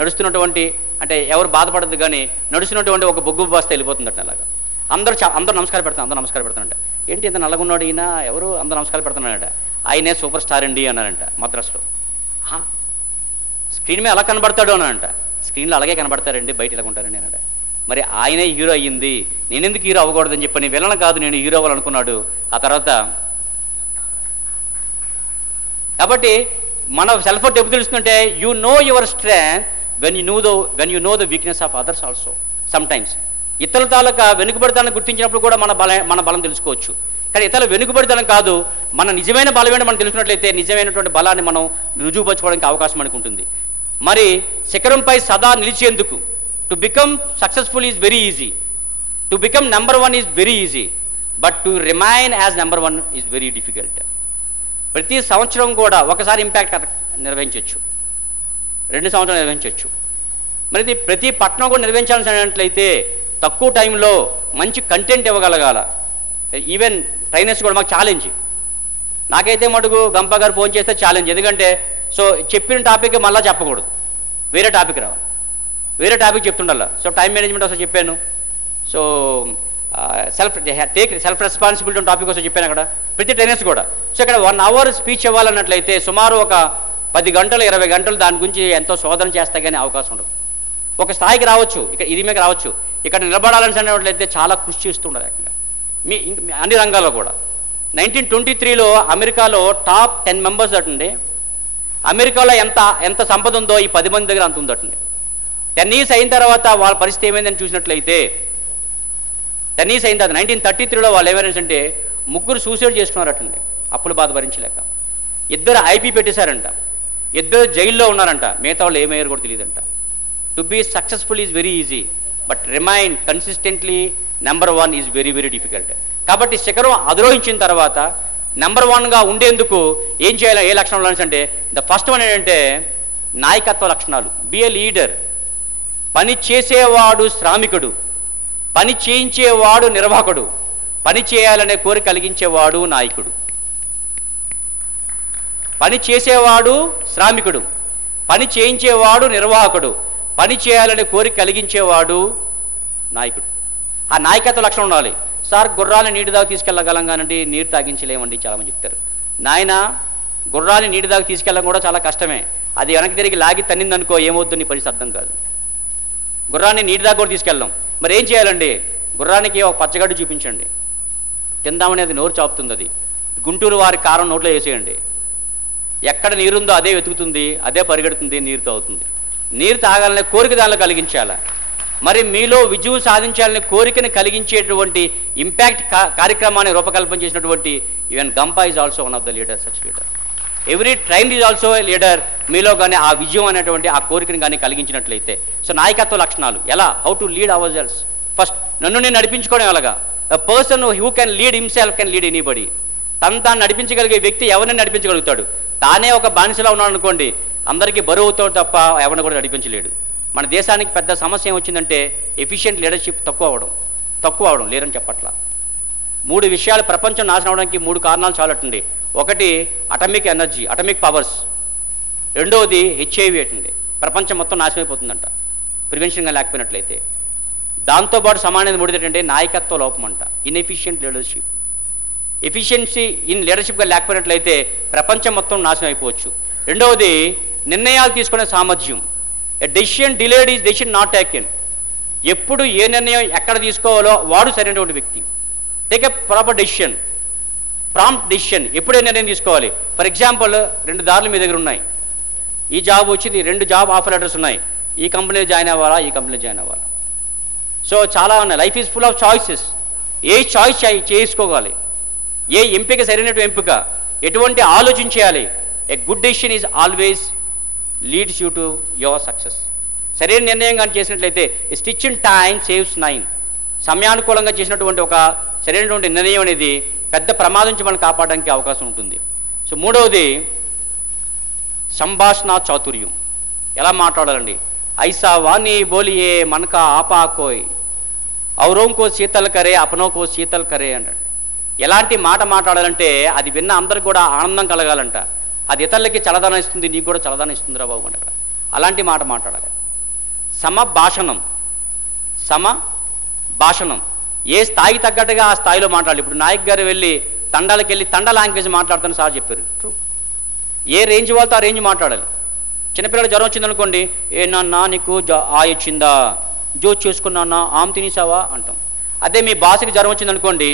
నడుస్తున్నటువంటి, అంటే ఎవరు బాధపడద్దు కానీ నడుస్తున్నటువంటి ఒక బొగ్గు బాస్త వెళ్ళిపోతుందట. అలాగా అందరూ నమస్కారం పెడతానంట. ఏంటి ఇంత నల్లగున్నాడు ఈయన, ఎవరు అందరూ నమస్కారం పెడుతున్నాడంట. ఆయనే సూపర్ స్టార్ అండి అన్నారంట మద్రాసులో. స్క్రీన్ మీద అలా కనబడతాడు అన్నారంట. స్క్రీన్లో అలాగే కనబడతారండి, బయట ఇలా ఉంటారండి అన్నాడు. మరి ఆయనే హీరో అయ్యింది, నేనెందుకు హీరో అవ్వకూడదని చెప్పని విలన్ కాదు నేను హీరో అవ్వాలనుకున్నాడు. ఆ తర్వాత కాబట్టి మన సెల్ఫ్ వర్త్ ఎప్పుడు తెలుస్తుందంటే, you know your strength when you know the weakness of others also. Sometimes ఇతరుల తాలూకా వెనుకబడితనాన్ని గుర్తించినప్పుడు కూడా మన బలం తెలుసుకోవచ్చు. కానీ ఇతరుల వెనుకబడితనం కాదు, మన నిజమైన బలమైన మనం తెలుసుకున్నట్లయితే నిజమైనటువంటి బలాన్ని మనం రుజువుపరచుకోవడానికి అవకాశం మనకు ఉంటుంది. మరి శిఖరంపై సదా నిలిచేందుకు to become successful is very easy, to become number 1 is very easy, but to remain as number 1 is very difficult. ప్రతి సంవత్సరం కూడా ఒకసారి ఇంపాక్ట్ నిర్వహించవచ్చు, 2 సంవత్సరాలు నిర్వహించవచ్చు. మరి ఇది ప్రతి పట్టణం కూడా నిర్వహించాల్సినట్లయితే తక్కువ టైంలో మంచి కంటెంట్ ఇవ్వగలగాల. ఈవెన్ ట్రైనర్స్ కూడా మాకు ఛాలెంజ్. నాకైతే మటుకు గంప గారు ఫోన్ చేస్తే ఛాలెంజ్. ఎందుకంటే సో చెప్పిన టాపిక్ మళ్ళీ చెప్పకూడదు, వేరే టాపిక్ రావాలి, వేరే టాపిక్ చెప్తుండాల. సో టైం మేనేజ్మెంట్ కోసం చెప్పాను, సో సెల్ఫ్ రెస్పాన్సిబిలిటీ టాపిక్ కోసం చెప్పాను అక్కడ ప్రతి ట్రైనర్స్ కూడా. సో ఇక్కడ 1 అవర్ స్పీచ్ ఇవ్వాలన్నట్లయితే సుమారు ఒక 10 గంటలు 20 గంటలు దాని గురించి ఎంతో శోధన చేస్తే కానీ అవకాశం ఉండదు. ఒక స్థాయికి రావచ్చు, ఇక్కడ ఇది మీకు రావచ్చు, ఇక్కడ నిలబడాలని అనేట్లయితే చాలా కృషి చేస్తుండాలి యాక్చువల్గా మీ అన్ని రంగాల్లో కూడా. 1923లో అమెరికాలో టాప్ 10 మెంబర్స్ అటండి. అమెరికాలో ఎంత సంపద ఉందో ఈ 10 మంది దగ్గర అంత ఉందటండి. 10 years అయిన తర్వాత వాళ్ళ పరిస్థితి ఏమైందని చూసినట్లయితే 10 years అయిన తర్వాత 1933లో వాళ్ళు ఏమైందంటే 3 సూసైడ్ చేసుకున్నారటండి, అప్పుల బాధ భరించలేక. 2 ఐపీ పెట్టేశారంట, 2 జైల్లో ఉన్నారంట, మిగతా వాళ్ళు ఏమయ్యారు కూడా తెలియదంట. To be successful is very easy, but remain consistently number 1 is very very difficult. కాబట్టి శిఖరం అధిరోహించిన తర్వాత నెంబర్ 1గా ఉండేందుకు ఏం చేయాలి, ఏ లక్షణాలు అంటే ద ఫస్ట్ వన్ ఏంటంటే నాయకత్వ లక్షణాలు. బి ఏ లీడర్. పని చేసేవాడు శ్రామికుడు, పని చేయించేవాడు నిర్వాహకుడు, పని చేయాలనే కోరిక కలిగించేవాడు నాయకుడు. పని చేసేవాడు శ్రామికుడు, పని చేయించేవాడు నిర్వాహకుడు, పని చేయాలనే కోరిక కలిగించేవాడు నాయకుడు. ఆ నాయకత్వ లక్షణం ఉండాలి. సార్ గుర్రాన్ని నీటి దాకా తీసుకెళ్ళగలం కానండి నీరు తాగించలేమండి చాలామంది చెప్తారు. నాయన గుర్రాన్ని నీటి దాకా తీసుకెళ్ళడం కూడా చాలా కష్టమే, అది వెనక్కి తిరిగి లాగి తన్నిందనుకో ఏమవుద్దు నీ పరిస్థితి అర్థం కాదు. గుర్రాన్ని నీటి దాకా కూడా తీసుకెళ్ళాం, మరి ఏం చేయాలండి, గుర్రానికి ఒక పచ్చగడ్డి చూపించండి, తిందామనేది నోరు చాపుతుంది, అది గుంటూరు వారి కారం నోట్లో వేసేయండి, ఎక్కడ నీరుందో అదే వెతుకుతుంది, అదే పరిగెడుతుంది, నీరు తాగుతుంది. నీరు తాగాలనే కోరిక దానిలో కలిగించాల. మరి మీలో విజయం సాధించాలనే కోరికను కలిగించేటువంటి ఇంపాక్ట్ కార్యక్రమాన్ని రూపకల్పన చేసినటువంటి ఈవెన్ గంప is also one of the leader, such leader. Every train is also a leader. మీలో కానీ ఆ విజయం అనేటువంటి ఆ కోరికను కానీ కలిగించినట్లయితే. సో నాయకత్వ లక్షణాలు ఎలా, how to lead hour cells. First నన్ను నేను నడిపించుకోవడం ఎలాగా. A person who can lead himself can lead anybody. తాను నడిపించగలిగే వ్యక్తి ఎవరిని నడిపించగలుగుతాడు. తానే ఒక బానిసలా ఉన్నాడు అనుకోండి, అందరికీ బరువు అవుతాడు తప్ప ఎవరిని కూడా నడిపించలేడు. మన దేశానికి పెద్ద సమస్య ఏమొచ్చిందంటే ఎఫిషియెంట్ లీడర్షిప్ తక్కువ అవడం లేరని చెప్పట్లా. 3 విషయాలు ప్రపంచం నాశనం అవడానికి 3 కారణాలు చాలటండి. ఒకటి అటమిక్ ఎనర్జీ, అటమిక్ పవర్స్. రెండవది హెచ్ఐవి అటండి, ప్రపంచం మొత్తం నాశనం అయిపోతుందంట ప్రివెన్షన్గా లేకపోయినట్లయితే. దాంతోపాటు సమానమైన 3 ఏంటంటే నాయకత్వ లోపం అంట, ఇన్ఎఫిషియెంట్ లీడర్షిప్. ఎఫిషియన్సీ ఇన్ లీడర్షిప్గా లేకపోయినట్లయితే ప్రపంచం మొత్తం నాశనం అయిపోవచ్చు. రెండవది నిర్ణయాలు తీసుకునే సామర్థ్యం. A decision delayed is decision not taken. ఎప్పుడు ఏ నిర్ణయం ఎక్కడ తీసుకోవాలో వాడు సరైనటువంటి వ్యక్తి. Take a proper decision, prompt decision. ఎప్పుడే నిర్ణయం తీసుకోవాలి. ఫర్ ఎగ్జాంపుల్ 2 దారులు మీ దగ్గర ఉన్నాయి, ఈ జాబ్ వచ్చింది, 2 జాబ్ ఆఫర్ లెటర్స్ ఉన్నాయి, ఈ కంపెనీలో జాయిన్ అవ్వాలా, ఈ కంపెనీలో జాయిన్ అవ్వాలా. సో చాలా ఉన్నాయి. Life is full of choices. A choice చేసుకోవాలి, ఏ ఎంపిక సరైనటువంటి ఎంపిక, ఎటువంటి ఆలోచన చేయాలి. A good decision is always leads you to your success. సరైన నిర్ణయం కానీ చేసినట్లయితే స్టిచ్ ఇన్ టైం సేవ్స్ 9. సమయానుకూలంగా చేసినటువంటి ఒక సరైనటువంటి నిర్ణయం అనేది పెద్ద ప్రమాదం నుంచి మనం కాపాడడానికి అవకాశం ఉంటుంది. సో మూడవది సంభాషణ చాతుర్యం. ఎలా మాట్లాడాలండి. ఐసా వాణి బోలియే మనకా ఆపా కోయ్, ఔరోంకో శీతల్ కరే అపనోకో శీతల్ కరే అంటాడు. ఎలాంటి మాట మాట్లాడాలంటే అది విన్న అందరికి కూడా ఆనందం కలగాలంట. అది ఇతరులకి చలదానం ఇస్తుంది, నీకు కూడా చలదానం ఇస్తుందిరా బాబు అంటే. అలాంటి మాట మాట్లాడాలి. సమభాషణం. ఏ స్థాయికి తగ్గట్టుగా ఆ స్థాయిలో మాట్లాడాలి. ఇప్పుడు నాయక్ గారు వెళ్ళి తండాలకు వెళ్ళి తండ లాంగ్వేజ్ మాట్లాడుతాను సార్ చెప్పారు. ట్రూ. ఏ రేంజ్ వాళ్ళతో ఆ రేంజ్ మాట్లాడాలి. చిన్నపిల్లలు జ్వరం వచ్చిందనుకోండి, ఏ నాన్న నీకు ఆయ వచ్చిందా, జో చేసుకున్నా ఆమె తినేసావా అంటాం. అదే మీ బాస్కి జ్వరం వచ్చిందనుకోండి,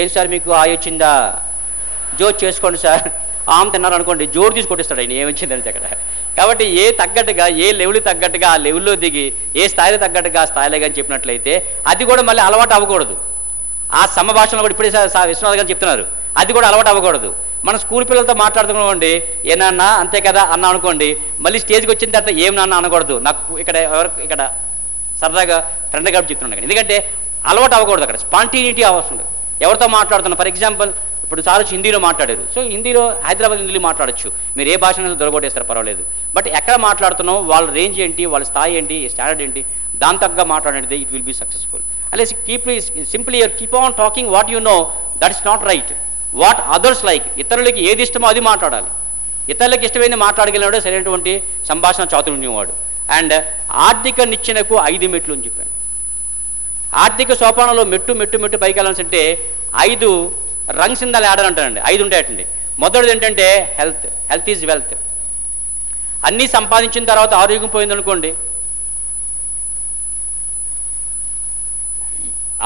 ఏం సార్ మీకు ఆయ వచ్చిందా, జో చేసుకోండి సార్, ఆమె తిన్నారు అనుకోండి, జోరు తీసి కొట్టిస్తాడు ఆయన ఏమొచ్చిందని అక్కడ. కాబట్టి ఏ తగ్గట్టుగా, ఏ లెవెల్ తగ్గట్టుగా ఆ లెవెల్లో దిగి, ఏ స్థాయిలో తగ్గట్టుగా ఆ స్థాయిలో కానీ చెప్పినట్లయితే అది కూడా మళ్ళీ అలవాటు అవ్వకూడదు. ఆ సమభాషణలో కూడా ఇప్పుడే విశ్వనాథ్ గారు చెప్తున్నారు, అది కూడా అలవాటు అవ్వకూడదు. మనం స్కూల్ పిల్లలతో మాట్లాడుతున్నామండి, ఏనాన్న అంతే కదా అన్నా అనుకోండి, మళ్ళీ స్టేజ్కి వచ్చిన తర్వాత ఏం నాన్న అనకూడదు. నాకు ఇక్కడ సరదాగా ఫ్రెండ్ కాబట్టి చెప్తున్నాను. ఎందుకంటే అలవాటు అవ్వకూడదు. అక్కడ స్పాంటేనిటీ అవసరం. ఎవరితో మాట్లాడుతున్నాం, ఫర్ ఎగ్జాంపుల్ ఇప్పుడు సార్ హిందీలో మాట్లాడారు, సో హిందీలో హైదరాబాద్ హిందీలో మాట్లాడచ్చు, మీరు ఏ భాషను దొరకొట్టేస్తారు పర్వాలేదు. బట్ ఎక్కడ మాట్లాడుతున్నాం, వాళ్ళ రేంజ్ ఏంటి, వాళ్ళ స్థాయి ఏంటి, స్టాండర్డ్ ఏంటి, దాని తగ్గ మాట్లాడేది ఇట్ విల్ బీ సక్సెస్ఫుల్. అలేసి simply keep on talking what you know, that is not right. What others like, ఇతరులకి ఏది ఇష్టమో అది మాట్లాడాలి. ఇతరులకు ఇష్టమైంది మాట్లాడగలిగినాడే సరైనటువంటి సంభాషణ చాతుర్యం వాడు. అండ్ ఆర్థిక నిచ్చెనకు 5 మెట్లు అని చెప్పాను. ఆర్థిక సోపానంలో మెట్టు పైకి వెళ్ళాల్సింటే 5 రంగ్స్ ఇన్ ద ల్యాడర్ అంటారండి. 5 ఉంటాయటండి. మొదటిది ఏంటంటే హెల్త్ ఈజ్ వెల్త్. అన్నీ సంపాదించిన తర్వాత ఆరోగ్యం పోయిందనుకోండి,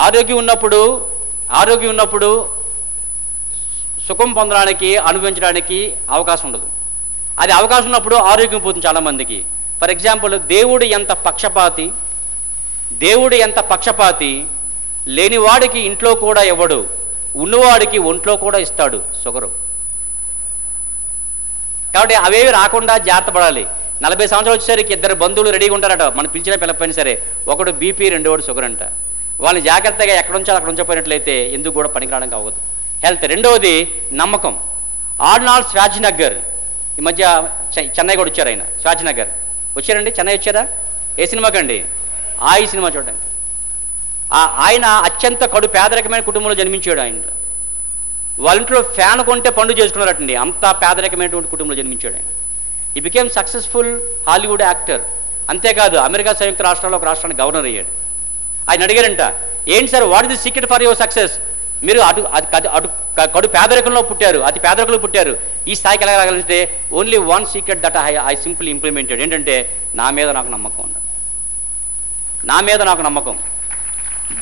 ఆరోగ్యం ఉన్నప్పుడు సుఖం పొందడానికి, అనుభవించడానికి అవకాశం ఉండదు. అది అవకాశం ఉన్నప్పుడు ఆరోగ్యం పోతుంది చాలామందికి. ఫర్ ఎగ్జాంపుల్, దేవుడు ఎంత పక్షపాతి, లేనివాడికి ఇంట్లో కూడా ఇవ్వడు, ఉన్నవాడికి ఒంట్లో కూడా ఇస్తాడు షుగరు. కాబట్టి అవేవి రాకుండా జాగ్రత్త పడాలి. 40 సంవత్సరాలు వచ్చేసరికి 2 బంధువులు రెడీగా ఉంటారట, మనం పిలిచిన పిల్లపైన సరే, ఒకడు బీపీ, రెండోడు షుగర్ అంట. వాళ్ళని జాగ్రత్తగా ఎక్కడ ఉంచాలో అక్కడ ఉంచపోయినట్లయితే ఎందుకు కూడా పనికిరావడానికి అవ్వదు. హెల్త్. రెండవది నమ్మకం. ఆర్నాల్డ్ ష్వార్జ్నెగ్గర్ ఈ మధ్య చెన్నై కూడా వచ్చారు. ఆయన ష్వార్జ్నెగ్గర్ వచ్చారండి, చెన్నై వచ్చారా? ఏ సినిమాకండి? ఈ సినిమా చూడడానికి. ఆయన అత్యంత కడు పేదరికమైన కుటుంబంలో జన్మించాడు. వాళ్ళ ఇంట్లో ఫ్యాన్ కొంటే పండు చేసుకున్నారటండి, అంత పేదరికమైనటువంటి కుటుంబంలో జన్మించాడు ఆయన. He became successful Hollywood actor. అంతేకాదు అమెరికా సంయుక్త రాష్ట్రాల్లో ఒక రాష్ట్రానికి గవర్నర్ అయ్యాడు. ఆయన అడిగారంట, ఏంటి sir, what is the secret for your success? మీరు అటు కడు పేదరికంలో పుట్టారు, అతి పేదరికంలో పుట్టారు, ఈ స్థాయికి వెళ్ళగలిగితే only one secret that I simple implemented. ఏంటంటే నా మీద నాకు నమ్మకం ఉన్నాడు. నా మీద నాకు నమ్మకం.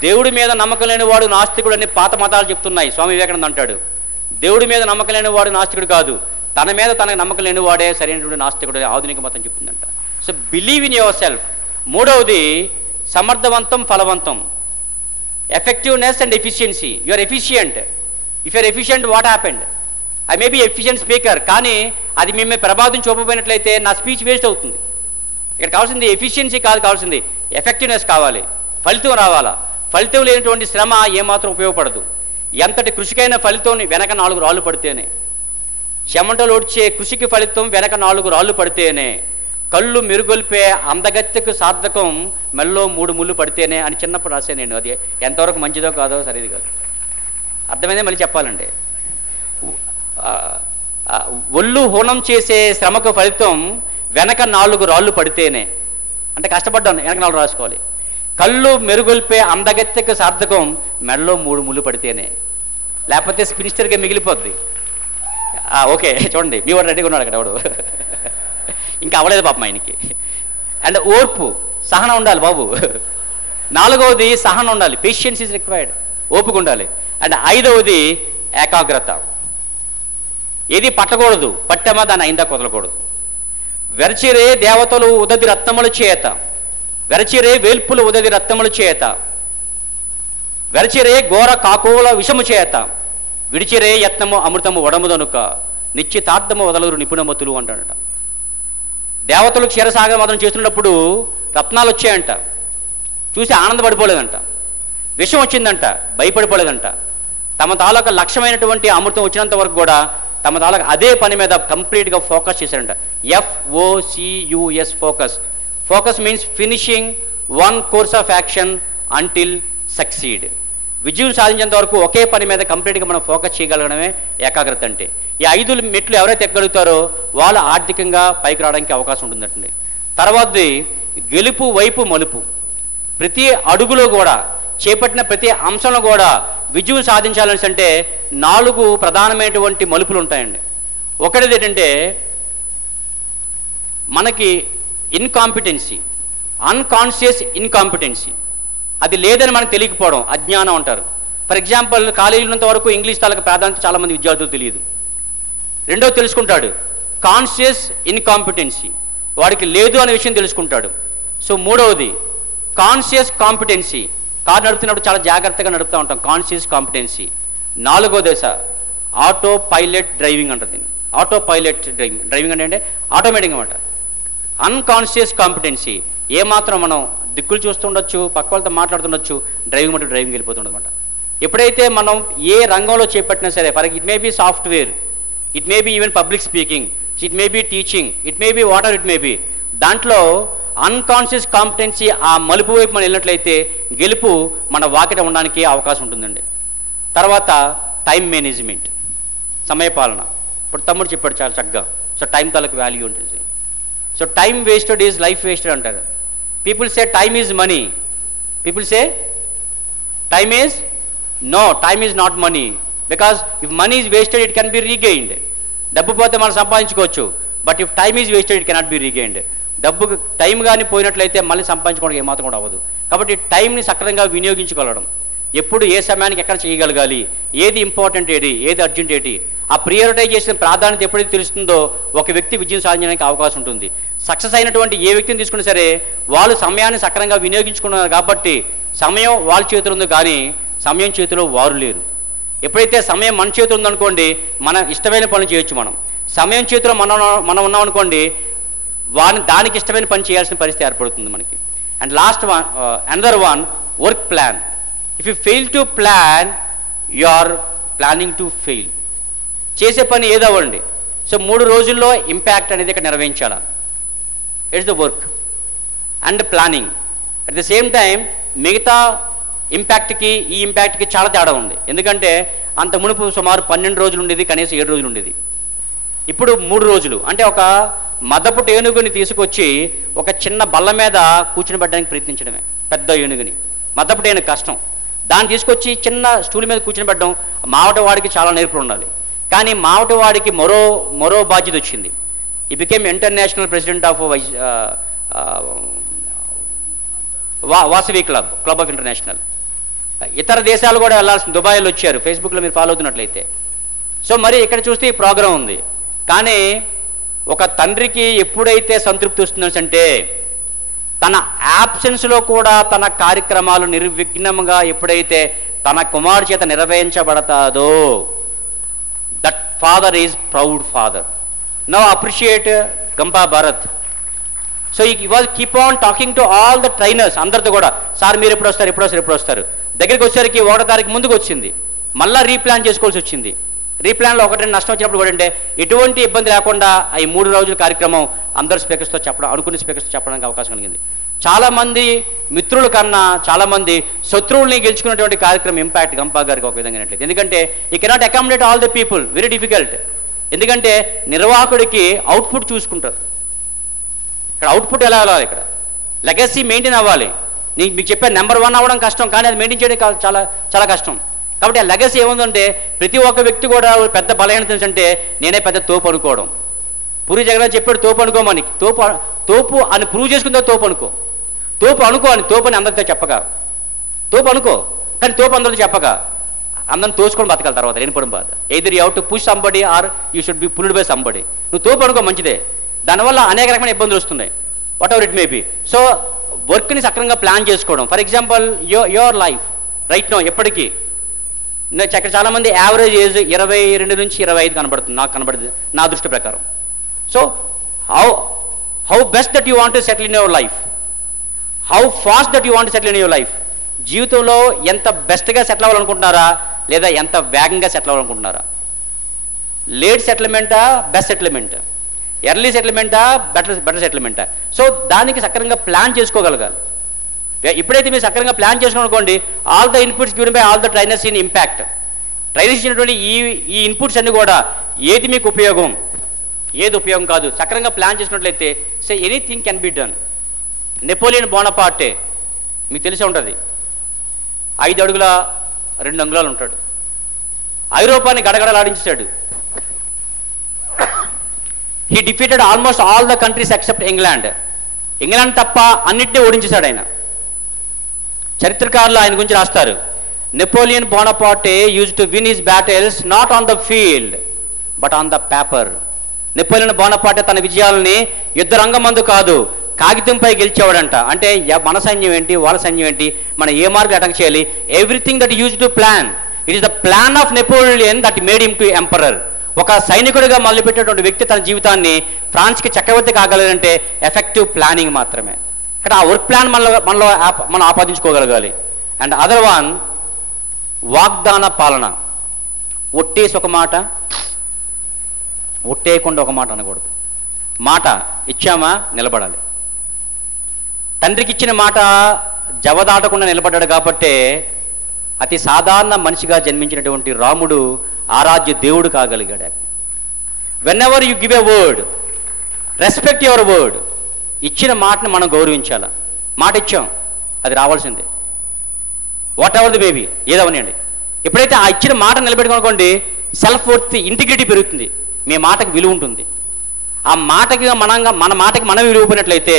దేవుడి మీద నమ్మకం లేని వాడు నాస్తికుడు అని పాత మతాలు చెప్తున్నాయి. స్వామి వివేకానంద అంటాడు, దేవుడి మీద నమ్మకం లేని వాడు నాస్తికుడు కాదు, తన మీద తనకు నమ్మకం లేని వాడే సరైనటువంటి నాస్తికుడు ఆధునిక మతం చెప్తుందంట. So believe in yourself. మూడవది సమర్థవంతం, ఫలవంతం. Effectiveness and efficiency. You are efficient. If you're efficient, what happened? I may be efficient speaker, కానీ అది మేము ప్రభావం చూపబోయినట్లయితే నా స్పీచ్ వేస్ట్ అవుతుంది. ఇక్కడ కావాల్సింది ఎఫిషియన్సీ కాదు, కావాల్సింది ఎఫెక్టివ్నెస్ కావాలి, ఫలితం రావాలా. ఫలితం లేనటువంటి శ్రమ ఏమాత్రం ఉపయోగపడదు. ఎంతటి కృషికైన ఫలితం వెనక 4 రాళ్ళు పడితేనే. చెమటలు ఓడ్చే కృషికి ఫలితం వెనక 4 రాళ్ళు పడితేనే. కళ్ళు మెరుగొల్పే అందగత్తెకు సార్థకం మెల్లో 3 ముళ్ళు పడితేనే అని చిన్నప్పుడు రాసే నేను. అది ఎంతవరకు మంచిదో కాదో సరిది కాదు, అర్థమైందే మళ్ళీ చెప్పాలండి. ఒళ్ళు హోనం చేసే శ్రమకు ఫలితం వెనక 4 రాళ్ళు పడితేనే. అంటే కష్టపడ్డాను, వెనక 4 రాసుకోవాలి. కళ్ళు మెరుగొల్పే అందగత్తెకు సార్థకం మెడలో 3 ముళ్ళు పడితేనే, లేకపోతే స్పినిస్టర్గా మిగిలిపోద్ది. ఓకే చూడండి, మీ వాడు రెడీగా ఉన్నాడు అక్కడ ఎవడు, ఇంకా అవ్వలేదు పాపం ఆయనకి. అండ్ ఓర్పు, సహనం ఉండాలి బాబు. 4వది సహనం ఉండాలి, పేషియన్స్ ఈజ్ రిక్వైర్డ్, ఓపిక ఉండాలి. అండ్ 5వది ఏకాగ్రత. ఏది పట్టకూడదు, పట్టమా దాన్ని అయిందా కుదలకూడదు. వెరచిరే దేవతలు ఉదది రత్నముల చేత, వెరచిరే వేల్పులు ఉదది రత్నముల చేత, వెరచిరే ఘోర కాకోల విషము చేత, విడిచిరే యత్నము అమృతము వడముదనుక, నిశ్చితార్థము వదలరు నిపుణమతులు అంటాడట. దేవతలు క్షీరసాగర మదనం చేస్తున్నప్పుడు రత్నాలు వచ్చాయంట, చూసి ఆనందపడిపోలేదంట. విషం వచ్చిందంట, భయపడిపోలేదంట. తమ తాలూకా లక్ష్యమైనటువంటి అమృతం వచ్చినంత వరకు కూడా తమ తాలూకా అదే పని మీద కంప్లీట్గా ఫోకస్ చేశారంట. FOCUS, focus. Focus means finishing one course of action until succeed. విజయం సాధించేంత వరకు ఒకే పని మీద కంప్లీట్గా మనం ఫోకస్ చేయగలగడమే ఏకాగ్రత అంటే. ఈ 5 మెట్లు ఎవరైతే ఎక్కగలుగుతారో వాళ్ళు ఆర్థికంగా పైకి రావడానికి అవకాశం ఉంటుందండి. తర్వాతది గెలుపు వైపు మలుపు. ప్రతి అడుగులో కూడా, చేపట్టిన ప్రతి అంశంలో కూడా విజయం సాధించాలని అంటే 4 ప్రధానమైనటువంటి మలుపులు ఉంటాయండి. ఒకటిది ఏంటంటే మనకి ఇన్కాంపిటెన్సీ, అన్కాన్షియస్ ఇన్కాంపిటెన్సీ. అది లేదని మనకు తెలియకపోవడం అజ్ఞానం అంటారు. ఫర్ ఎగ్జాంపుల్, కాలేజీలో ఉన్నంత వరకు ఇంగ్లీష్ తాలూకు ప్రాధాన్యత చాలామంది విద్యార్థులు తెలియదు. రెండోది తెలుసుకుంటాడు, కాన్షియస్ ఇన్కాంపిటెన్సీ. వాడికి లేదు అనే విషయం తెలుసుకుంటాడు. సో మూడవది కాన్షియస్ కాంపిటెన్సీ. కారు నడుపుతున్నప్పుడు చాలా జాగ్రత్తగా నడుపుతూ ఉంటాం, కాన్షియస్ కాంపిటెన్సీ. నాలుగో దశ ఆటో పైలట్ డ్రైవింగ్ అంటారు దీన్ని. ఆటో పైలట్ డ్రైవింగ్ అంటే ఆటోమేటిక్ అనమాట. అన్కాన్షియస్ కాంపిటెన్సీ, ఏమాత్రం మనం దిక్కులు చూస్తుండొచ్చు, పక్క వాళ్ళతో మాట్లాడుతుండొచ్చు, డ్రైవింగ్ మటు డ్రైవింగ్ వెళ్ళిపోతుండదన్నమాట. ఎప్పుడైతే మనం ఏ రంగంలో చేపట్టినా సరే, for it may be software, it may be even public speaking, it may be teaching, it may be whatever it may be, దాంట్లో అన్కాన్షియస్ కాంపిటెన్సీ ఆ మలుపు వైపు మనం వెళ్ళినట్లయితే గెలుపు మన వాకిట ఉండడానికి అవకాశం ఉంటుందండి. తర్వాత టైం మేనేజ్మెంట్, సమయపాలన. ఇప్పుడు తమ్ముడు చెప్పాడు చాలా చక్కగా. సో టైం తాలకు వాల్యూ ఉంటుంది. So time wasted is life wasted అంటారు. People say time is money, people say time is no, time is not money, because if money is wasted it can be regained. డబ్బు పోతే మనం సంపాదించుకోవచ్చు, but if time is wasted it cannot be regained. డబ్బు టైం కానీ పోయినట్లయితే మళ్ళీ సంపాదించుకోవడానికి ఏమాత్రం కూడా అవ్వదు. కాబట్టి టైంని సక్రమంగా వినియోగించుకోవడం, ఎప్పుడు ఏ సమయానికి ఎక్కడ చేయగలగాలి, ఏది ఇంపార్టెంట్ ఏది అర్జెంట్ ఆ ప్రియారిటైజేషన్ ప్రాధాన్యత ఎప్పుడైతే తెలుస్తుందో ఒక వ్యక్తి విజయం సాధించడానికి అవకాశం ఉంటుంది. సక్సెస్ అయినటువంటి ఏ వ్యక్తిని తీసుకున్నా సరే వాళ్ళు సమయాన్ని సక్రమంగా వినియోగించుకున్నారు కాబట్టి సమయం వాళ్ళ చేతిలో ఉంది, కానీ సమయం చేతిలో వారు లేరు. ఎప్పుడైతే సమయం మన చేతిలో ఉందనుకోండి, మన ఇష్టమైన పనులు చేయొచ్చు. మనం సమయం చేతిలో మనం ఉన్నాం అనుకోండి, దానికి ఇష్టమైన పని చేయాల్సిన పరిస్థితి ఏర్పడుతుంది మనకి. And last one, another one, work plan. If you fail to plan, you are planning to fail. చేసే పని ఏదవ్వండి, సో 3 రోజుల్లో ఇంపాక్ట్ అనేది ఇక్కడ నెరవేర్చాలా. It's the work and planning. At the same time మిగతా ఇంపాక్ట్కి ఈ ఇంపాక్ట్కి చాలా తేడా ఉంది. ఎందుకంటే అంత మునుపు సుమారు 12 రోజులు ఉండేది, కనీసం 7 రోజులు ఉండేది. ఇప్పుడు 3 రోజులు. అంటే ఒక మదపు ఏనుగుని తీసుకొచ్చి ఒక చిన్న బల్ల మీద కూర్చుని పెట్టడానికి ప్రయత్నించడమే. పెద్ద ఏనుగుని, మదపు ఏనుగు కష్టం, దాన్ని తీసుకొచ్చి చిన్న స్టూల్ మీద కూర్చుని పెట్టడం మావటి వాడికి చాలా నేర్పు ఉండాలి. కానీ మావటి వాడికి మరో బాధ్యత వచ్చింది. He became international president of Vasavi club of international. ఇతర దేశాలు కూడా వెళ్ళాల్సిన దుబాయ్లో వచ్చారు, ఫేస్బుక్లో మీరు ఫాలో అవుతున్నట్లయితే. సో మరి ఇక్కడ చూస్తే ఈ ప్రోగ్రాం ఉంది. కానీ ఒక తండ్రికి ఎప్పుడైతే సంతృప్తి వస్తుందంటే తన యాబ్సెన్స్లో కూడా తన కార్యక్రమాలు నిర్విఘ్నంగా ఎప్పుడైతే తన కుమారు చేత నిర్వహించబడతాదో, that father is proud father. Now appreciate Gampa Bharat. So he was keep on talking to all the trainers, అందరితో కూడా, సార్ మీరు ఎప్పుడు వస్తారు. దగ్గరికి వచ్చేసరికి 1వ తారీఖు ముందుకు వచ్చింది, మళ్ళీ రీప్లాన్ చేసుకోవాల్సి వచ్చింది. రీప్లాన్లో 1-2 నష్టం వచ్చినప్పుడు కూడా అంటే ఎటువంటి ఇబ్బంది లేకుండా ఈ 3 రోజుల కార్యక్రమం అందరు స్పీకర్స్తో చెప్పడం, అనుకునే స్పీకర్స్తో చెప్పడానికి అవకాశం కలిగింది. చాలామంది మిత్రుల కన్నా చాలామంది శత్రువుల్ని గెలుచుకున్నటువంటి కార్యక్రమం ఇంపాక్ట్ గంపా గారికి ఒక విధంగా అయినట్లేదు. ఎందుకంటే ఈ cannot accommodate all the people, very difficult. ఎందుకంటే నిర్వాహకుడికి అవుట్పుట్ చూసుకుంటారు. ఇక్కడ అవుట్పుట్ ఎలా వెళ్ళాలి, ఇక్కడ లెగసీ మెయింటైన్ అవ్వాలి. మీకు చెప్పాను, నెంబర్ 1 అవ్వడం కష్టం, కానీ అది మెయింటైన్ చేయడం చాలా చాలా కష్టం. కాబట్టి ఆ లెగసీ ఏముందంటే ప్రతి ఒక్క వ్యక్తి కూడా పెద్ద బలహీనత అంటే నేనే పెద్ద తోపు అనుకోవడం. పూరి జగన్నాథ్ చెప్పాడు తోపు అనుకోమని. తోపు అని ప్రూవ్ చేసుకుందా తోపు అనుకో అని, తోపు అని అందరితో చెప్పగా, తోపు అనుకో కానీ తోపు అందరితో చెప్పగా అందరిని తోసుకొని బతకాలి తర్వాత లేనిపోవడం బాధ. Either you have to push somebody or you should be pulled by somebody. నువ్వు తోపు అనుకో మంచిదే, దానివల్ల అనేక రకమైన ఇబ్బందులు వస్తున్నాయి, whatever it may be. So వర్క్ని సక్రమంగా ప్లాన్ చేసుకోవడం. For example your life right now, ఎప్పటికీ ఇక్కడ చాలామంది యావరేజ్ ఏజ్ 22 నుంచి 25 కనబడుతుంది, నాకు కనబడుతుంది నా దృష్టి ప్రకారం. So how best that you want to settle in your life, how fast that you want to settle in your life. జీవితంలో ఎంత బెస్ట్గా సెటిల్ అవ్వాలనుకుంటున్నారా, లేదా ఎంత వేగంగా సెటిల్ అవ్వాలనుకుంటున్నారా? లేట్ సెటిల్మెంటా, బెస్ట్ సెటిల్మెంటా, ఎర్లీ సెటిల్మెంటా, బెటర్ సెటిల్మెంటా? సో దానికి సక్రమంగా ప్లాన్ చేసుకోగలగాలి. ఇప్పుడైతే మీరు సక్రమంగా ప్లాన్ చేసుకోనుకోండి, all the inputs given by all the trainers in impact. Trainers ఇచ్చినటువంటి ఈ ఇన్పుట్స్ అన్ని కూడా ఏది మీకు ఉపయోగం, ఏది ఉపయోగం కాదు, సక్రమంగా ప్లాన్ చేసుకున్నట్లయితే so anything can be done. Napoleon Bonaparte మీకు తెలిసే ఉంటుంది, 5 అడుగుల 2 అంగుళాలు ఉంటాడు. ఐరోపాని గడగడలాడించాడు. He defeated almost all the countries except England. England తప్ప అన్నింటినీ ఓడించేశాడు ఆయన. చరిత్రకారులు ఆయన గురించి రాస్తారు, Napoleon Bonaparte used to win his battles not on the field but on the paper. Napoleon Bonaparte తన విజయాలని యుద్ధ రంగమందు కాదు, కాగితంపై గెలిచేవాడంట. అంటే మన సైన్యం ఏంటి, వాళ్ళ సైన్యం ఏంటి, మనం ఏ మార్గం అటాక్ చేయాలి, everything that use to plan. It is the plan of Napoleon that made him to emperor. ఒక సైనికుడిగా మొదలుపెట్టినటువంటి వ్యక్తి తన జీవితాన్ని ఫ్రాన్స్కి చక్రవర్తి కాగలరంటే ఎఫెక్టివ్ ప్లానింగ్ మాత్రమే. ఇక్కడ ఆ వర్క్ ప్లాన్ మనం ఆపాదించుకోగలగాలి. అండ్ అదర్ వన్, వాగ్దాన పాలన. ఒట్టేసి ఒక మాట, ఒట్టేయకుండా ఒక మాట అనకూడదు. మాట ఇచ్చామా నిలబడాలి. తండ్రికి ఇచ్చిన మాట జవదాటకుండా నిలబడ్డాడు కాబట్టే అతి సాధారణ మనిషిగా జన్మించినటువంటి రాముడు ఆరాధ్య దేవుడు కాగలిగాడు. Whenever you give a word, respect your word. ఇచ్చిన మాటను మనం గౌరవించాల. మాట ఇచ్చాం, అది రావాల్సిందే, వాట్ ఎవర్ ది బేబీ, ఏదవనండి. ఎప్పుడైతే ఆ ఇచ్చిన మాట నిలబెట్టుకోనుకోండి, సెల్ఫ్ వర్త్, ఇంటిగ్రిటీ పెరుగుతుంది, మీ మాటకి విలువ ఉంటుంది. ఆ మాటకి మన మాటకి మనం విలువపోయినట్లయితే,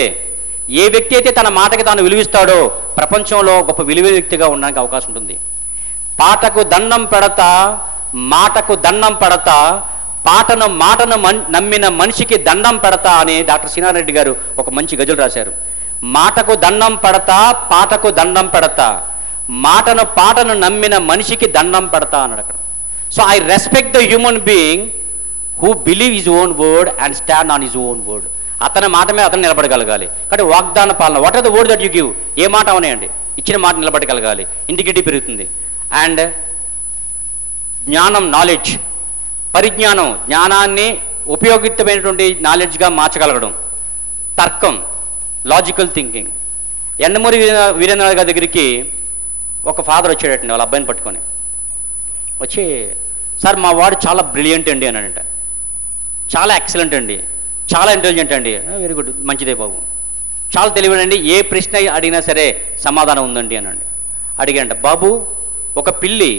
ఏ వ్యక్తి అయితే తన మాటకి తాను విలువిస్తాడో ప్రపంచంలో గొప్ప విలువైన వ్యక్తిగా ఉండడానికి అవకాశం ఉంటుంది. పాటకు దండం పెడతా, మాటకు దండం పెడతా, మాటను నమ్మిన మనిషికి దండం పెడతా అని డాక్టర్ శ్రీనారాయణ గారు ఒక మంచి గజలు రాశారు. మాటకు దండం పెడతా, పాటకు దండం పెడతా, పాటను నమ్మిన మనిషికి దండం పెడతా అన్నాడు అక్కడ. So I respect the human being who believe his own word and stand on his own word. అతని మాట మీద అతను నిలబడగలగాలి. కాబట్టి వాగ్దాన పాలన, what are the word that you give, ఏ మాట అవనేయండి, ఇచ్చిన మాట నిలబడగలగాలి, ఇంటిగ్రిటీ పెరుగుతుంది. అండ్ జ్ఞానం, నాలెడ్జ్, పరిజ్ఞానం, జ్ఞానాన్ని ఉపయోగితమైనటువంటి నాలెడ్జ్గా మార్చగలగడం. తర్కం, లాజికల్ థింకింగ్. యండమూరి వీరేంద్రనాథ్ గారి దగ్గరికి ఒక ఫాదర్ వచ్చాడటండి వాళ్ళ అబ్బాయిని పట్టుకొని. వచ్చి, సార్ మా వాడు చాలా బ్రిలియంట్ అండి అన్నాడంట. చాలా ఎక్సలెంట్ అండి, చాలా ఇంటెలిజెంట్ అండి. వెరీ గుడ్, మంచిదే బాబు. చాలా తెలివైనండి, ఏ ప్రశ్న అడిగినా సరే సమాధానం ఉందండి అనండి. అడిగాడంట, బాబు ఒక పిల్లి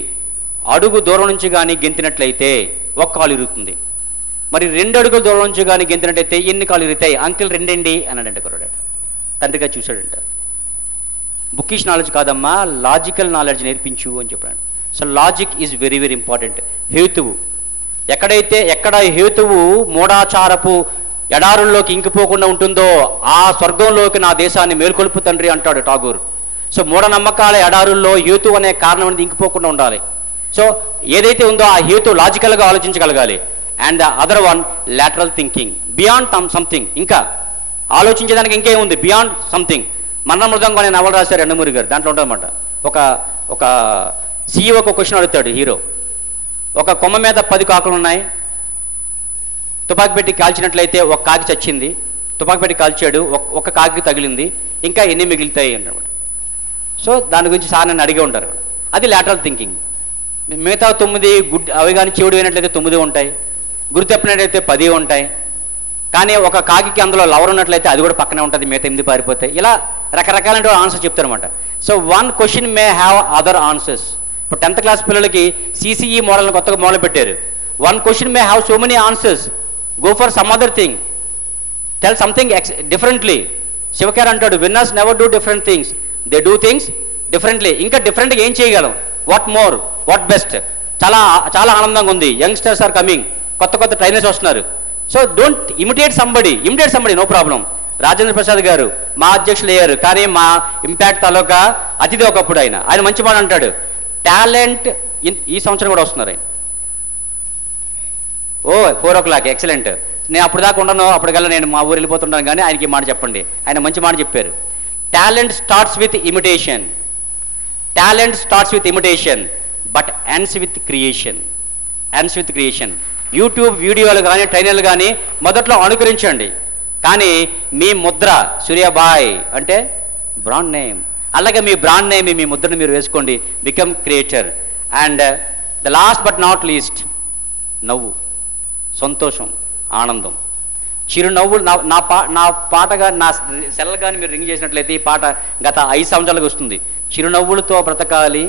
అడుగు దూరం నుంచి కానీ గెంతినట్లయితే ఒక కాలు ఇరుగుతుంది, మరి 2 అడుగుల దూరం నుంచి కానీ గెంతినట్లయితే ఎన్ని కాలు ఇరుగుతాయి? అంకిల్ 2 అండి అన్నాడంట కుర్రాడట. తండ్రిగా చూశాడంట. బుకిష్ నాలెడ్జ్ కాదమ్మా, లాజికల్ నాలెడ్జ్ నేర్పించు అని చెప్పాడు. So logic is very very important. హేతువు, ఎక్కడ హేతువు మూఢాచారపు ఎడారుల్లోకి ఇంకిపోకుండా ఉంటుందో ఆ స్వర్గంలోకి నా దేశాన్ని మేల్కొల్పు తండ్రి అంటాడు ఠాగూర్. సో మూఢనమ్మకాల ఎడారుల్లో హేతు అనే కారణం అనేది ఇంకిపోకుండా ఉండాలి. సో ఏదైతే ఉందో ఆ హేతు లాజికల్గా ఆలోచించగలగాలి. And the other one, lateral thinking, beyond something. ఇంకా ఆలోచించేదానికి ఇంకేముంది, బియాండ్ సంథింగ్. మన్న మృదంగా అనే నవల రాశారు యండమూరి గారు. దాంట్లో ఉంటుందన్నమాట, ఒక సీఈఓ ఒక క్వశ్చన్ అడుగుతాడు హీరో. ఒక కొమ్మ మీద 10 కాకులు ఉన్నాయి, తుపాకి పెట్టి కాల్చినట్లయితే ఒక కాకి చచ్చింది, తుపాకి పెట్టి కాల్చాడు, ఒక కాకి తగిలింది, ఇంకా ఎన్ని మిగులుతాయి అన్నమాట. సో దాని గురించి సార్ నన్ను అడిగి ఉంటారు. అది లాటరల్ థింకింగ్. మిగతా 9 అవి కానీ చెవుడు అయినట్లయితే 9 ఉంటాయి, గురి తప్పినట్లయితే 10 ఉంటాయి. కానీ ఒక కాకి అందులో లవర్ ఉన్నట్లయితే అది కూడా పక్కనే ఉంటుంది, మిగతా 8 పారిపోతాయి. ఇలా రకరకాల ఆన్సర్ చెప్తారనమాట. So one question may have other answers. ఇప్పుడు 10th క్లాస్ పిల్లలకి సిసిఈ మోడల్ని కొత్తగా మొదలు పెట్టారు. One question may have so many answers, go for some other thing, tell something differently. Shiv Khera అంటాడు, winners never do different things, they do things differently. ఇంకా డిఫరెంట్గా ఏం చేయగలం, వాట్ మోర్, వాట్ బెస్ట్. చాలా చాలా ఆనందంగా ఉంది, యంగ్స్టర్స్ ఆర్ కమింగ్, కొత్త ట్రైనర్స్ వస్తున్నారు. So don't imitate somebody, no problem. Rajendra Prasad garu మా అధ్యక్షులు అయ్యారు, కానీ మా ఇంపాక్ట్ తాలూకా అతిథి ఒకప్పుడు ఆయన మంచి మాట అంటాడు, టాలెంట్ ఈ సంవత్సరం కూడా వస్తున్నారు ఆయన. 4 o'clock, ఎక్సలెంట్. నేను అప్పుడు దాకా ఉండను, అప్పటికల్లా నేను మా ఊరు వెళ్ళిపోతుంటాను. కానీ ఆయనకి మాట చెప్పండి, ఆయన మంచి మాట చెప్పారు. Talent starts with imitation, but ends with creation. YouTube వీడియోలు కానీ ట్రైనర్లు కానీ మొదట్లో అనుకరించండి, కానీ మీ ముద్ర సూర్యాబాయ్ అంటే బ్రాండ్ నేమ్, అలాగే మీ బ్రాండ్ నేమ్, మీ ముద్రను మీరు వేసుకోండి, become creator. And the last but not least, నవ్వు, సంతోషం, ఆనందం, చిరునవ్వు. నా పాటగా నా సెల్ కానీ మీరు రింగ్ చేసినట్లయితే ఈ పాట గత 5 సంవత్సరాలకు వస్తుంది. చిరునవ్వులతో బ్రతకాలి,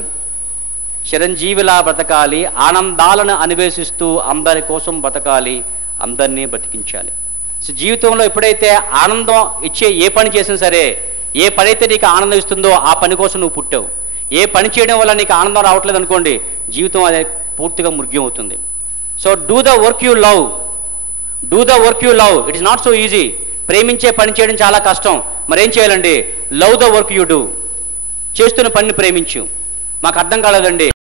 చిరంజీవిలా బ్రతకాలి, ఆనందాలను అన్వేషిస్తూ అందరి కోసం బ్రతకాలి, అందరినీ బ్రతికించాలి. సో జీవితంలో ఎప్పుడైతే ఆనందం ఇచ్చే ఏ పని చేసినా సరే, ఏ పని అయితే నీకు ఆనందం ఇస్తుందో ఆ పని కోసం నువ్వు పుట్టావు. ఏ పని చేయడం వల్ల నీకు ఆనందం రావట్లేదు అనుకోండి, జీవితం అదే పూర్తిగా మృగ్యం అవుతుంది. So do the work you love, do the work you love. It is not so easy. ప్రేమించే పని చేయడం చాలా కష్టం. మరేం చేయాలండి? Love the work you do. చేస్తున్న పనిని ప్రేమించు. మాకు అర్థం కాలేదండి,